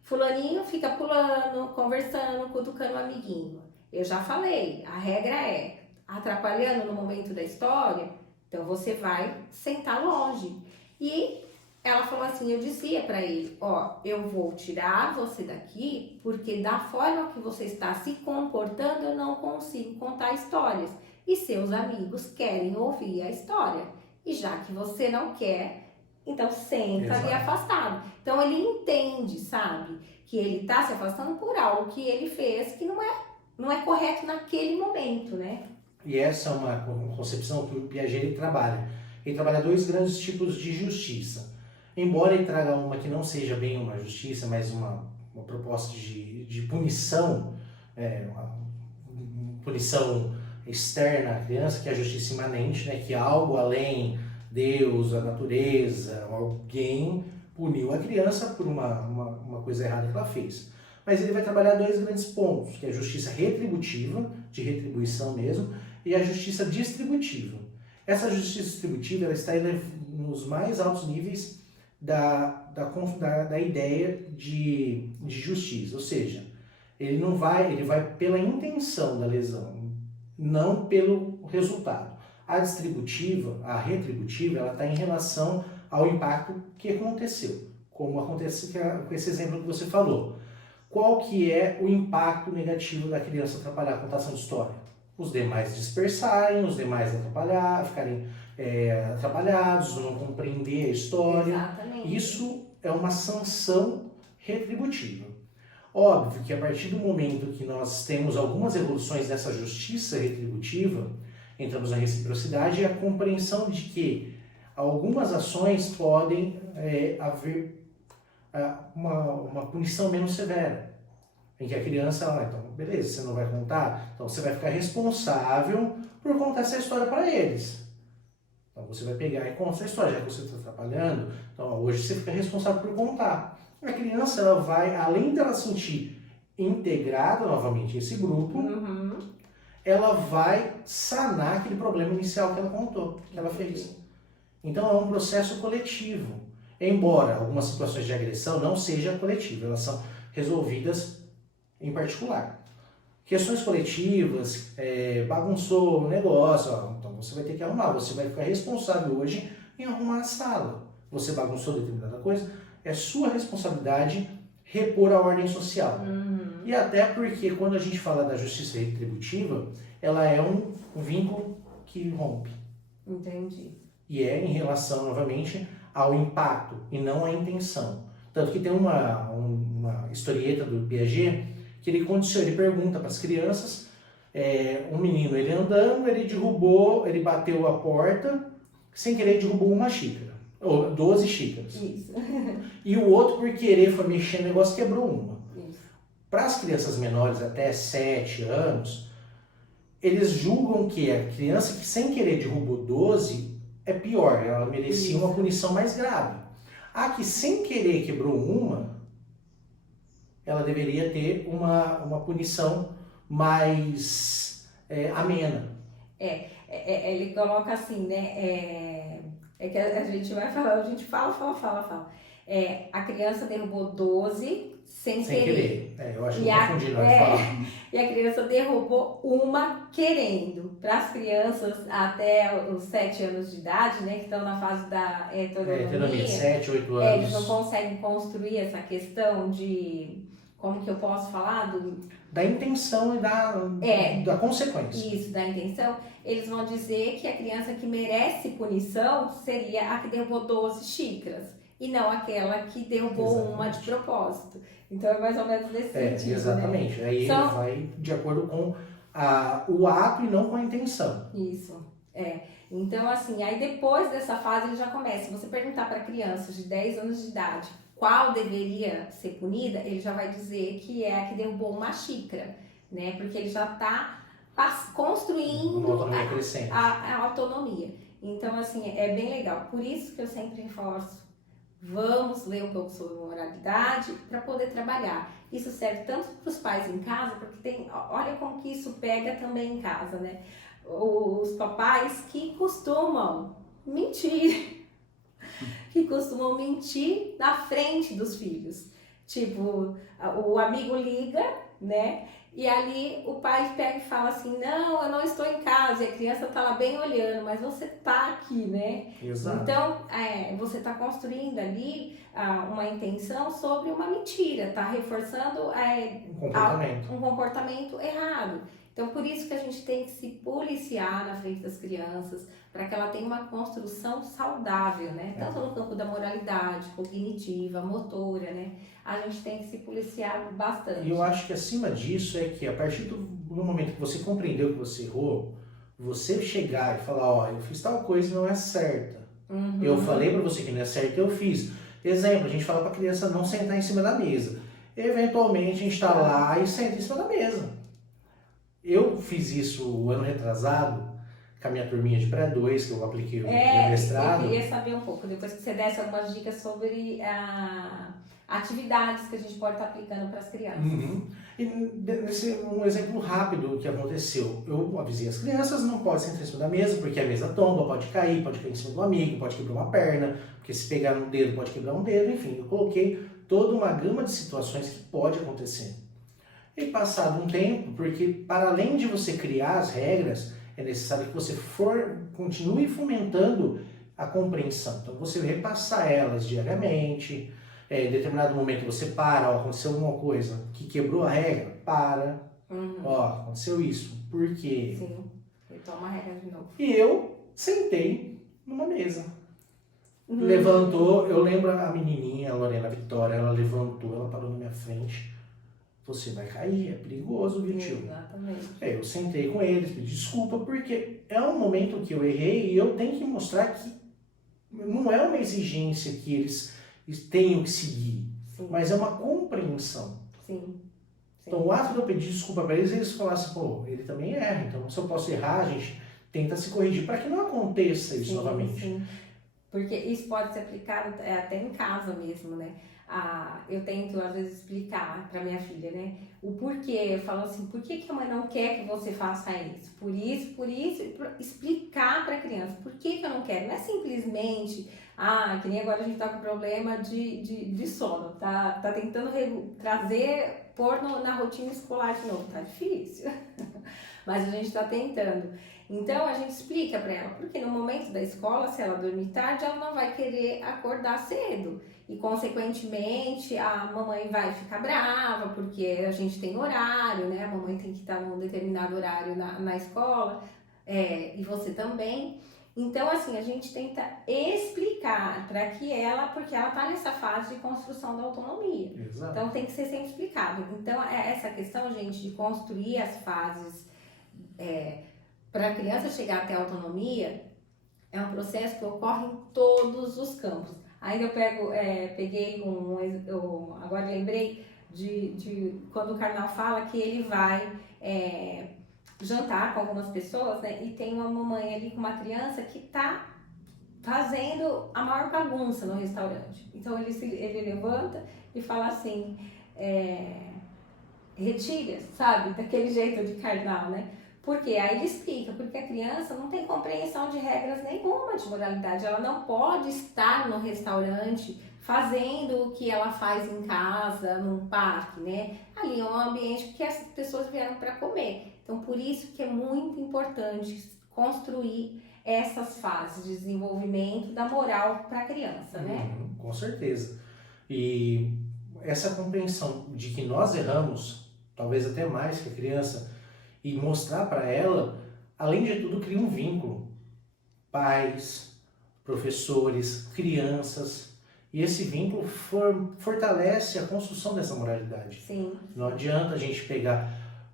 Fulaninho fica pulando, conversando, cutucando o amiguinho. Eu já falei, a regra é atrapalhando no momento da história, então você vai sentar longe. E ela falou assim, eu dizia pra ele, eu vou tirar você daqui, porque da forma que você está se comportando, eu não consigo contar histórias. E seus amigos querem ouvir a história. E já que você não quer, então senta ali afastado. Então ele entende, sabe, que ele está se afastando por algo que ele fez que não é correto naquele momento, né? E essa é uma concepção que o Piaget ele trabalha. Ele trabalha dois grandes tipos de justiça. Embora ele traga uma que não seja bem uma justiça, mas uma proposta de punição, uma punição externa à criança, que é a justiça imanente, né, que é algo além Deus, a natureza, alguém puniu a criança por uma coisa errada que ela fez. Mas ele vai trabalhar dois grandes pontos, que é a justiça retributiva, de retribuição mesmo, e a justiça distributiva. Essa justiça distributiva ela está nos mais altos níveis da ideia de justiça, ou seja, ele vai pela intenção da lesão, não pelo resultado. A distributiva, a retributiva, ela está em relação ao impacto que aconteceu, como acontece com esse exemplo que você falou. Qual que é o impacto negativo da criança atrapalhar a contação de história? Os demais dispersarem, os demais ficarem atrapalhados, não compreender a história. Exatamente. Isso é uma sanção retributiva. Óbvio que a partir do momento que nós temos algumas evoluções dessa justiça retributiva, entramos na reciprocidade e a compreensão de que algumas ações podem haver uma punição menos severa, em que a criança, então, beleza, você não vai contar, então você vai ficar responsável por contar essa história para eles. Então você vai pegar e contar essa história, já que você está atrapalhando, então hoje você fica responsável por contar. A criança, ela vai, além dela sentir integrada novamente esse grupo, ela vai sanar aquele problema inicial que ela contou, que ela fez. Então é um processo coletivo. Embora algumas situações de agressão não sejam coletivas, elas são resolvidas em particular. Questões coletivas, bagunçou o negócio, então você vai ter que arrumar, você vai ficar responsável hoje em arrumar a sala. Você bagunçou determinada coisa, é sua responsabilidade repor a ordem social. E até porque quando a gente fala da justiça retributiva, ela é um vínculo que rompe. Entendi. E é em relação, novamente, ao impacto e não à intenção. Tanto que tem uma historieta do Piaget que ele pergunta para as crianças, um menino, ele andando, ele bateu a porta, sem querer derrubou uma xícara, ou 12 xícaras. Isso. E o outro, por querer, foi mexer no negócio, quebrou uma. Isso. Para as crianças menores, até 7 anos, eles julgam que a criança que sem querer derrubou 12 é pior, ela merecia uma punição mais grave. A que sem querer quebrou uma, ela deveria ter uma punição mais amena. Ele coloca assim, né? É que a gente vai falar, a gente fala. A criança derrubou 12 sem querer. Eu acho que eu confundi na hora de falar. E a criança derrubou uma querendo. Para as crianças até os 7 anos de idade, né, que estão na fase da heteronomia, 7, 8 anos. Eles não conseguem construir essa questão de, como que eu posso falar? Da intenção e da consequência. Isso, da intenção. Eles vão dizer que a criança que merece punição seria a que derrubou 12 xícaras. E não aquela que derrubou uma de propósito. Então é mais ou menos nesse sentido. Exatamente. Né? Aí ele vai de acordo com o ato e não com a intenção. Isso. Então, assim, aí depois dessa fase ele já começa. Se você perguntar para crianças de 10 anos de idade qual deveria ser punida, ele já vai dizer que é a que derrubou uma xícara, né? Porque ele já está construindo a autonomia. Então, assim, é bem legal. Por isso que eu sempre reforço. Vamos ler um pouco sobre moralidade para poder trabalhar. Isso serve tanto para os pais em casa, porque olha como que isso pega também em casa, né? Os papais que costumam mentir, na frente dos filhos. Tipo, o amigo liga, né? E ali o pai pega e fala assim, não, eu não estou em casa, e a criança tá lá bem olhando, mas você tá aqui, né? Exato. Então, você tá construindo ali uma intenção sobre uma mentira, tá reforçando um comportamento errado. Então, por isso que a gente tem que se policiar na frente das crianças, para que ela tenha uma construção saudável, né? Tanto no campo da moralidade, cognitiva, motora, né? A gente tem que se policiar bastante. E eu acho que acima disso é que a partir do momento que você compreendeu que você errou, Você chegar e falar, ó, eu fiz tal coisa e não é certa. Uhum. Eu falei pra você que não é certo, eu fiz. Exemplo, a gente fala pra criança não sentar em cima da mesa. Eventualmente a gente tá lá e senta em cima da mesa. Eu fiz isso o ano retrasado, com a minha turminha de pré-2, que eu apliquei o meu mestrado. Eu queria saber um pouco, depois que você desse algumas dicas sobre atividades que a gente pode estar aplicando para as crianças. Uhum. E um exemplo rápido que aconteceu. Eu avisei as crianças, não pode sentar em cima da mesa, porque a mesa tomba, pode cair em cima do amigo, pode quebrar uma perna, porque se pegar no dedo pode quebrar um dedo, enfim, eu coloquei toda uma gama de situações que pode acontecer. E passado um tempo, porque para além de você criar as regras, é necessário que você continue fomentando a compreensão. Então você repassar elas diariamente, em determinado momento você para, ó, aconteceu alguma coisa que quebrou a regra, para, ó, aconteceu isso, por quê? Sim, retoma a regra de novo. E eu sentei numa mesa. Levantou, eu lembro a menininha, a Lorena Vitória, ela levantou, ela parou na minha frente. Você vai cair, é perigoso, viu, tio? Exatamente. Eu sentei com eles, pedi desculpa, porque é um momento que eu errei e eu tenho que mostrar que não é uma exigência que eles tenham que seguir, Sim. mas é uma compreensão. Sim. Então, o ato de eu pedir desculpa para eles falassem, pô, ele também erra, então se eu posso errar, a gente tenta se corrigir para que não aconteça isso novamente. Sim. Porque isso pode ser aplicado até em casa mesmo, né? Eu tento, às vezes, explicar para minha filha, né? O porquê. Eu falo assim, por que a mãe não quer que você faça isso? Por isso. Explicar para a criança por que eu não quero. Não é simplesmente, que nem agora a gente tá com problema de sono. Tá tentando pôr na rotina escolar de novo. Tá difícil. Mas a gente tá tentando. Então a gente explica para ela, porque no momento da escola, se ela dormir tarde, ela não vai querer acordar cedo. E consequentemente a mamãe vai ficar brava, porque a gente tem horário, né? A mamãe tem que estar num determinado horário na escola, e você também. Então, assim, a gente tenta explicar para que porque ela está nessa fase de construção da autonomia. Exato. Então tem que ser sempre explicado. Então, essa questão, gente, de construir as fases para a criança chegar até a autonomia, é um processo que ocorre em todos os campos. Ainda eu peguei agora lembrei de quando o Karnal fala que ele vai jantar com algumas pessoas, né? E tem uma mamãe ali com uma criança que tá fazendo a maior bagunça no restaurante. Então ele levanta e fala assim, retira, sabe? Daquele jeito de Karnal, né? Porque aí ele explica, porque a criança não tem compreensão de regras nenhuma de moralidade. Ela não pode estar no restaurante fazendo o que ela faz em casa, num parque, né? Ali é um ambiente que as pessoas vieram para comer. Então, por isso que é muito importante construir essas fases de desenvolvimento da moral para a criança, né? Com certeza. E essa compreensão de que nós erramos, talvez até mais que a criança, e mostrar para ela, além de tudo, cria um vínculo. Pais, professores, crianças. E esse vínculo fortalece a construção dessa moralidade. Sim. Não adianta a gente pegar,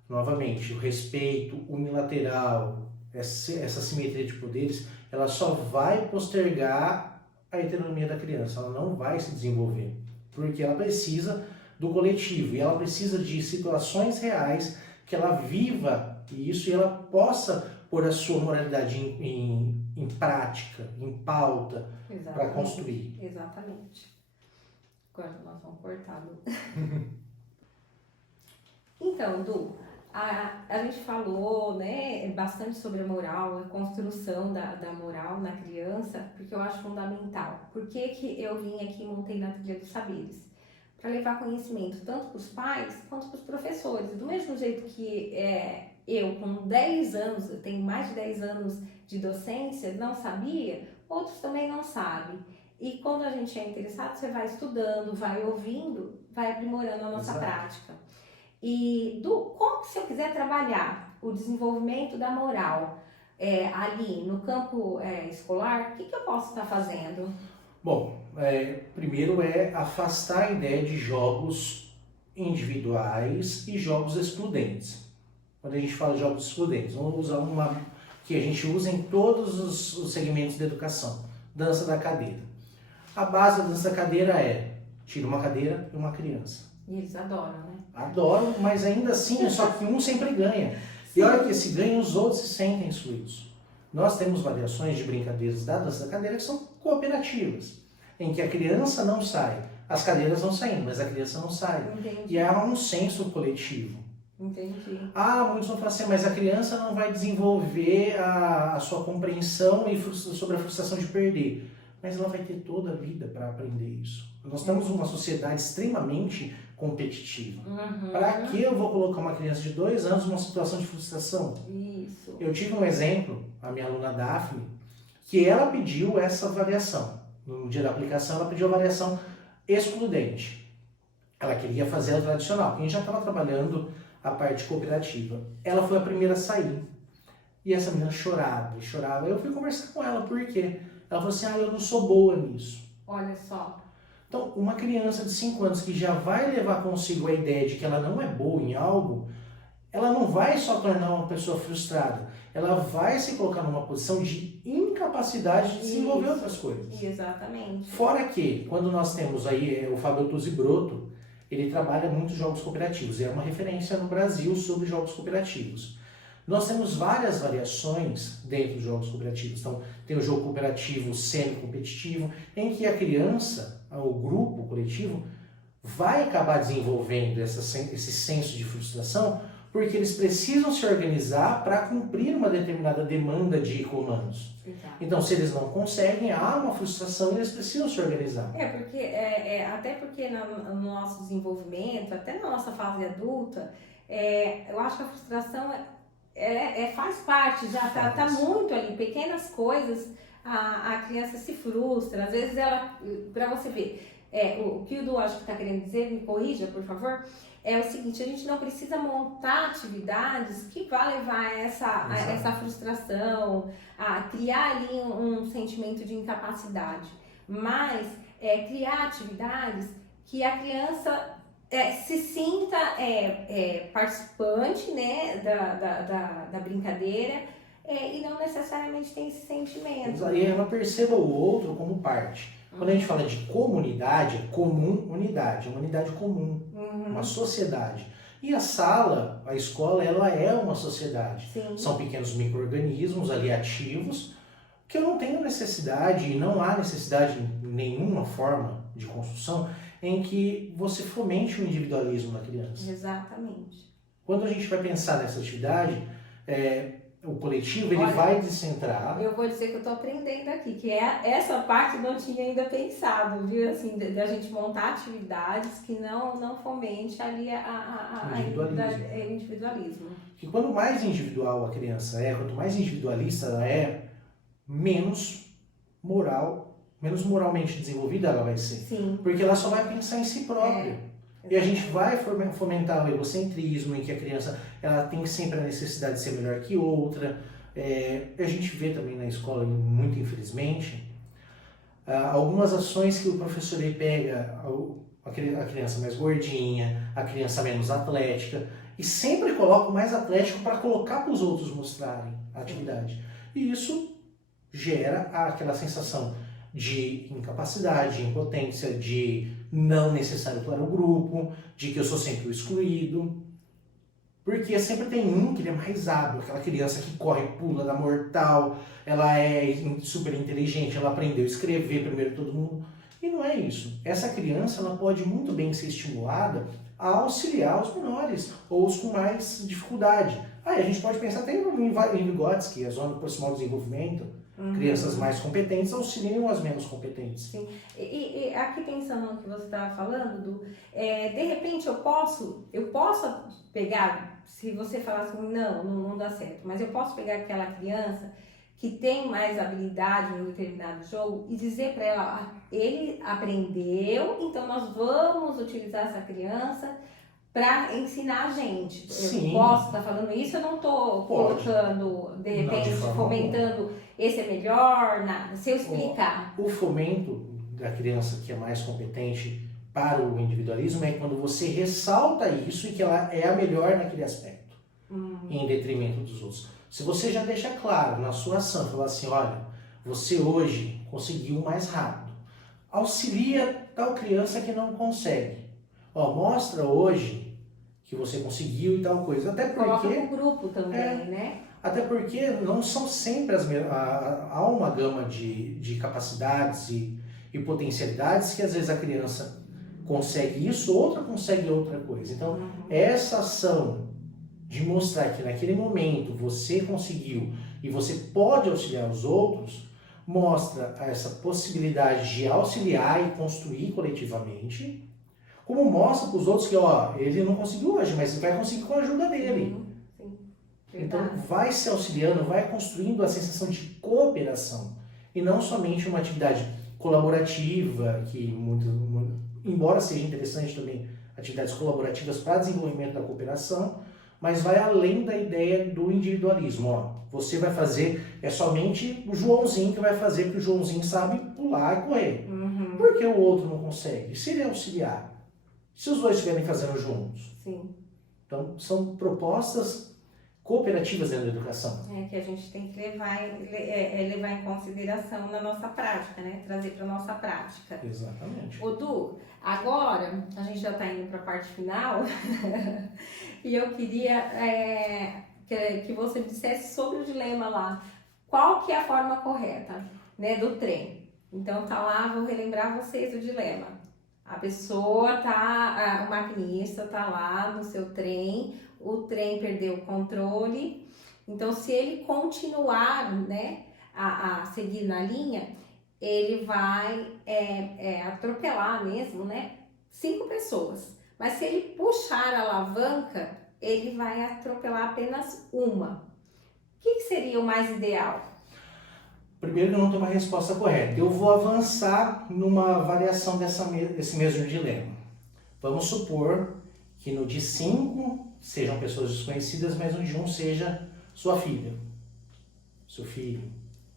novamente, o respeito unilateral, essa simetria de poderes, ela só vai postergar a autonomia da criança. Ela não vai se desenvolver. Porque ela precisa do coletivo. E ela precisa de situações reais que ela viva isso e ela possa pôr a sua moralidade em prática, em pauta, para construir. Exatamente. Agora nós vamos cortar, Du. Então, Du, a gente falou, né, bastante sobre a moral, a construção da moral na criança, porque eu acho fundamental. Por que eu vim aqui e montei na Trilha dos Saberes? Para levar conhecimento tanto para os pais quanto para os professores. Do mesmo jeito que eu, com 10 anos, eu tenho mais de 10 anos de docência, não sabia, outros também não sabem. E quando a gente é interessado, você vai estudando, vai ouvindo, vai aprimorando a nossa prática. E como se eu quiser trabalhar o desenvolvimento da moral ali no campo escolar, o que eu posso estar fazendo? Bom, primeiro afastar a ideia de jogos individuais e jogos excludentes. Quando a gente fala de jogos excludentes, vamos usar uma que a gente usa em todos os segmentos da educação, dança da cadeira. A base da dança da cadeira é, tira uma cadeira e uma criança. E eles adoram, né? Adoram, mas ainda assim, só que um sempre ganha. E olha que se ganha, os outros se sentem excluídos. Nós temos variações de brincadeiras da dança da cadeira que são cooperativas, em que a criança não sai. As cadeiras vão saindo, mas a criança não sai. Entendi. E há um senso coletivo. Entendi. Muitos vão falar assim, mas a criança não vai desenvolver a sua compreensão sobre a frustração de perder. Mas ela vai ter toda a vida para aprender isso. Nós temos uma sociedade extremamente competitiva. Para que eu vou colocar uma criança de 2 anos numa situação de frustração? Isso. Eu tive um exemplo, a minha aluna Daphne, que ela pediu essa avaliação. No dia da aplicação, ela pediu a avaliação excludente. Ela queria fazer a tradicional, porque a gente já estava trabalhando a parte cooperativa. Ela foi a primeira a sair. E essa menina chorava e chorava. Eu fui conversar com ela, por quê? Ela falou assim, eu não sou boa nisso. Olha só. Então, uma criança de 5 anos que já vai levar consigo a ideia de que ela não é boa em algo, ela não vai só tornar uma pessoa frustrada. Ela vai se colocar numa posição de incapacidade de desenvolver outras coisas. Exatamente. Fora que, quando nós temos aí o Fábio Tuzzi Broto, ele trabalha muitos jogos cooperativos. É uma referência no Brasil sobre jogos cooperativos. Nós temos várias variações dentro dos jogos cooperativos. Então, tem o jogo cooperativo semi-competitivo, em que a criança, o grupo coletivo, vai acabar desenvolvendo esse senso de frustração, porque eles precisam se organizar para cumprir uma determinada demanda de comandos. Exato. Então, se eles não conseguem, há uma frustração e eles precisam se organizar. Porque, até porque no nosso desenvolvimento, até na nossa fase adulta, eu acho que a frustração faz parte, já tá muito ali, pequenas coisas, a criança se frustra, às vezes ela, para você ver, o que o Du acho que está querendo dizer, me corrija, por favor, é o seguinte, a gente não precisa montar atividades que vá levar a essa frustração, a criar ali um sentimento de incapacidade, mas criar atividades que a criança se sinta participante, né, da brincadeira e não necessariamente tem esse sentimento. E ela perceba o outro como parte. Quando a gente fala de comunidade, é comum unidade, é uma unidade comum, uma sociedade. E a sala, a escola, ela é uma sociedade. Sim. São pequenos micro-organismos ali ativos, que eu não tenho necessidade, e não há necessidade em nenhuma forma de construção, em que você fomente o individualismo na criança. Exatamente. Quando a gente vai pensar nessa atividade, o coletivo ele vai descentrar. Eu vou dizer que eu estou aprendendo aqui, que essa parte eu não tinha ainda pensado, viu? Assim, da gente montar atividades que não fomente ali o individualismo. Que quanto mais individual a criança quanto mais individualista ela é, menos moralmente desenvolvida ela vai ser. Sim. Porque ela só vai pensar em si própria. E a gente vai fomentar o egocentrismo, em que a criança ela tem sempre a necessidade de ser melhor que outra. A gente vê também na escola, muito infelizmente, algumas ações que o professor ele pega a criança mais gordinha, a criança menos atlética, e sempre coloca o mais atlético para colocar para os outros mostrarem a atividade. E isso gera aquela sensação de incapacidade, de impotência, de não necessário para o grupo, de que eu sou sempre o excluído. Porque sempre tem um que ele é mais hábil, aquela criança que corre, pula, dá mortal, ela é super inteligente, ela aprendeu a escrever primeiro que todo mundo. E não é isso. Essa criança ela pode muito bem ser estimulada a auxiliar os menores, ou os com mais dificuldade. A gente pode pensar até em Vygotsky, a zona proximal do desenvolvimento. Crianças mais competentes auxiliam as menos competentes. Sim. E aqui pensando no que você estava falando, Du, de repente eu posso pegar, se você falar assim, não dá certo, mas eu posso pegar aquela criança que tem mais habilidade em um determinado jogo e dizer para ela, ele aprendeu, então nós vamos utilizar essa criança para ensinar a gente. Sim. Eu posso estar falando isso, eu não estou colocando, de repente, fomentando esse é melhor, nada, se eu explicar. O fomento da criança que é mais competente para o individualismo é quando você ressalta isso e que ela é a melhor naquele aspecto, em detrimento dos outros. Se você já deixa claro na sua ação, falar assim, olha, você hoje conseguiu mais rápido, auxilia tal criança que não consegue. Ó, mostra hoje que você conseguiu e tal coisa. Até Coloca porque, pro grupo também, né? até porque não são sempre as mesmas. Há uma gama de capacidades e potencialidades que às vezes a criança consegue isso, outra consegue outra coisa. Então, essa ação de mostrar que naquele momento você conseguiu e você pode auxiliar os outros, mostra essa possibilidade de auxiliar e construir coletivamente, como mostra para os outros que, ó, ele não conseguiu hoje, mas ele vai conseguir com a ajuda dele. Sim. Então, Verdade. vai se auxiliando, vai construindo a sensação de cooperação. E não somente uma atividade colaborativa, que embora seja interessante também atividades colaborativas para desenvolvimento da cooperação, mas vai além da ideia do individualismo. Ó, você vai fazer, é somente o Joãozinho que vai fazer, porque o Joãozinho sabe pular e correr. Por que o outro não consegue? Se ele auxiliar, se os dois estiverem fazendo juntos. Sim. Então, são propostas cooperativas dentro da educação. Que a gente tem que levar em consideração na nossa prática, né? Trazer para nossa prática. Exatamente. Ô Du, agora a gente já está indo para a parte final e eu queria que você me dissesse sobre o dilema lá. Qual que é a forma correta, né, do trem? Então tá lá, vou relembrar vocês o dilema. A pessoa o maquinista tá lá no seu trem, o trem perdeu o controle. Então, se ele continuar, né, a seguir na linha, ele vai atropelar mesmo, né, 5 pessoas. Mas se ele puxar a alavanca, ele vai atropelar apenas uma. O que seria o mais ideal? Primeiro, que eu não tenho uma resposta correta. Eu vou avançar numa variação desse mesmo dilema. Vamos supor que no de 5 sejam pessoas desconhecidas, mas no de 1 seja sua filha, seu filho.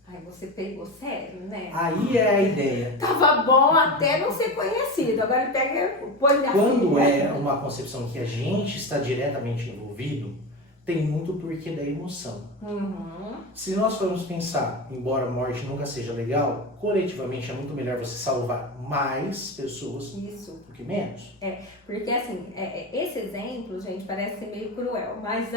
Ai, você pegou sério, né? Aí é a ideia. Tava bom até não ser conhecido, agora ele pega, põe na Quando filha. é uma concepção que a gente está diretamente envolvido, tem muito porquê da emoção. Se nós formos pensar, embora a morte nunca seja legal, coletivamente é muito melhor você salvar mais pessoas do que menos. Porque assim, esse exemplo, gente, parece ser meio cruel, mas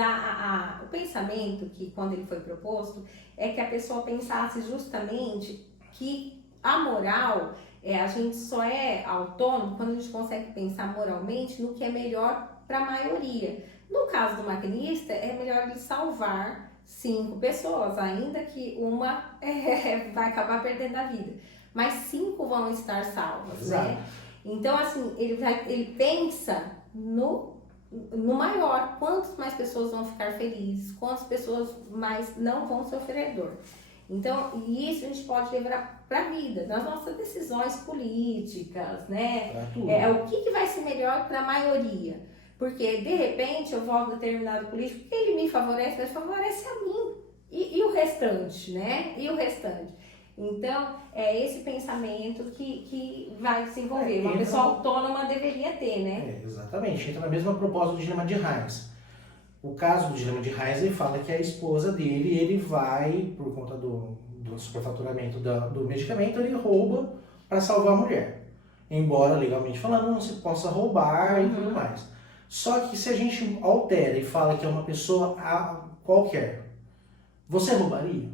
o pensamento que quando ele foi proposto é que a pessoa pensasse justamente que a moral, a gente só é autônomo quando a gente consegue pensar moralmente no que é melhor para a maioria. No caso do maquinista, é melhor ele salvar 5 pessoas, ainda que uma vai acabar perdendo a vida. Mas 5 vão estar salvas, Exato. né? Então, assim, ele pensa no maior. Quantas mais pessoas vão ficar felizes, quantas pessoas mais não vão sofrer dor. Então, e isso a gente pode levar para a vida, nas nossas decisões políticas, né? Pra tudo. O que vai ser melhor para a maioria? Porque, de repente, eu voto determinado político, ele me favorece, mas favorece a mim. E o restante, né? E o restante. Então, é esse pensamento que vai se envolver. Uma pessoa autônoma deveria ter, né? Exatamente. Entra na mesma proposta do dilema de Heinz. O caso do dilema de Heinz, ele fala que a esposa dele, ele vai, por conta do superfaturamento do medicamento, ele rouba para salvar a mulher. Embora, legalmente falando, não se possa roubar e tudo mais. Só que se a gente altera e fala que é uma pessoa qualquer, você roubaria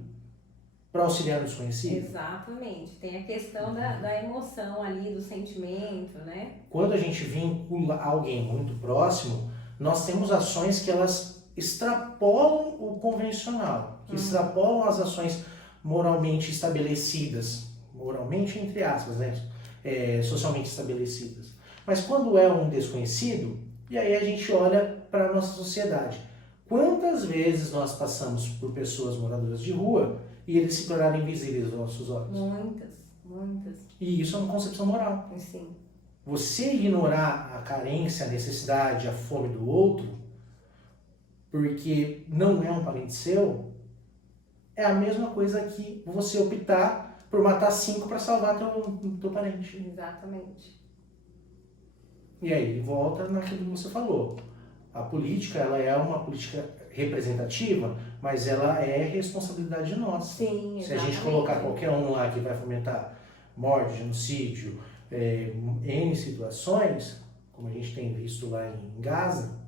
para auxiliar o desconhecido? Exatamente. Tem a questão da emoção ali, do sentimento, né? Quando a gente vincula alguém muito próximo, nós temos ações que elas extrapolam o convencional, que extrapolam as ações moralmente estabelecidas, moralmente entre aspas, né? Socialmente estabelecidas. Mas quando é um desconhecido, e aí a gente olha para a nossa sociedade. Quantas vezes nós passamos por pessoas moradoras de rua e eles se tornaram invisíveis aos nossos olhos? Muitas. E isso é uma concepção moral. Sim. Você ignorar a carência, a necessidade, a fome do outro, porque não é um parente seu, é a mesma coisa que você optar por matar 5 para salvar teu parente. Exatamente. E aí volta naquilo que você falou. A política, ela é uma política representativa, mas ela é responsabilidade nossa. Sim, Se a gente exatamente. colocar qualquer um lá que vai fomentar morte, genocídio, N situações, como a gente tem visto lá em Gaza,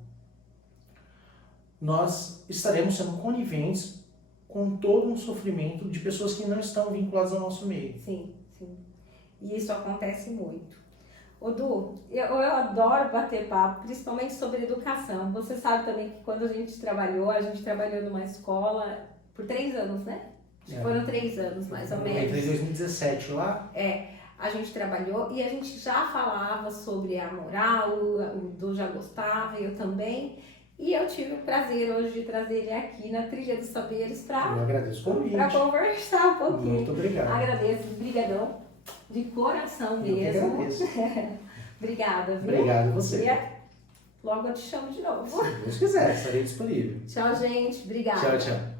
nós estaremos sendo coniventes com todo um sofrimento de pessoas que não estão vinculadas ao nosso meio. Sim, sim. E isso acontece muito. Ô Du, eu adoro bater papo, principalmente sobre educação. Você sabe também que quando a gente trabalhou numa escola por 3 anos, né? Acho que foram 3 anos, mais ou menos. Entrei em 2017 lá. A gente trabalhou e a gente já falava sobre a moral, o Du já gostava, eu também. E eu tive o prazer hoje de trazer ele aqui na Trilha dos Saberes Eu agradeço o convite. para conversar um pouquinho. Muito obrigado. Agradeço, brigadão, de coração Eu que mesmo. agradeço. Obrigada, viu? Obrigado a você. E logo eu te chamo de novo. Se Deus quiser, estarei disponível. Tchau, gente. Obrigada. Tchau, tchau.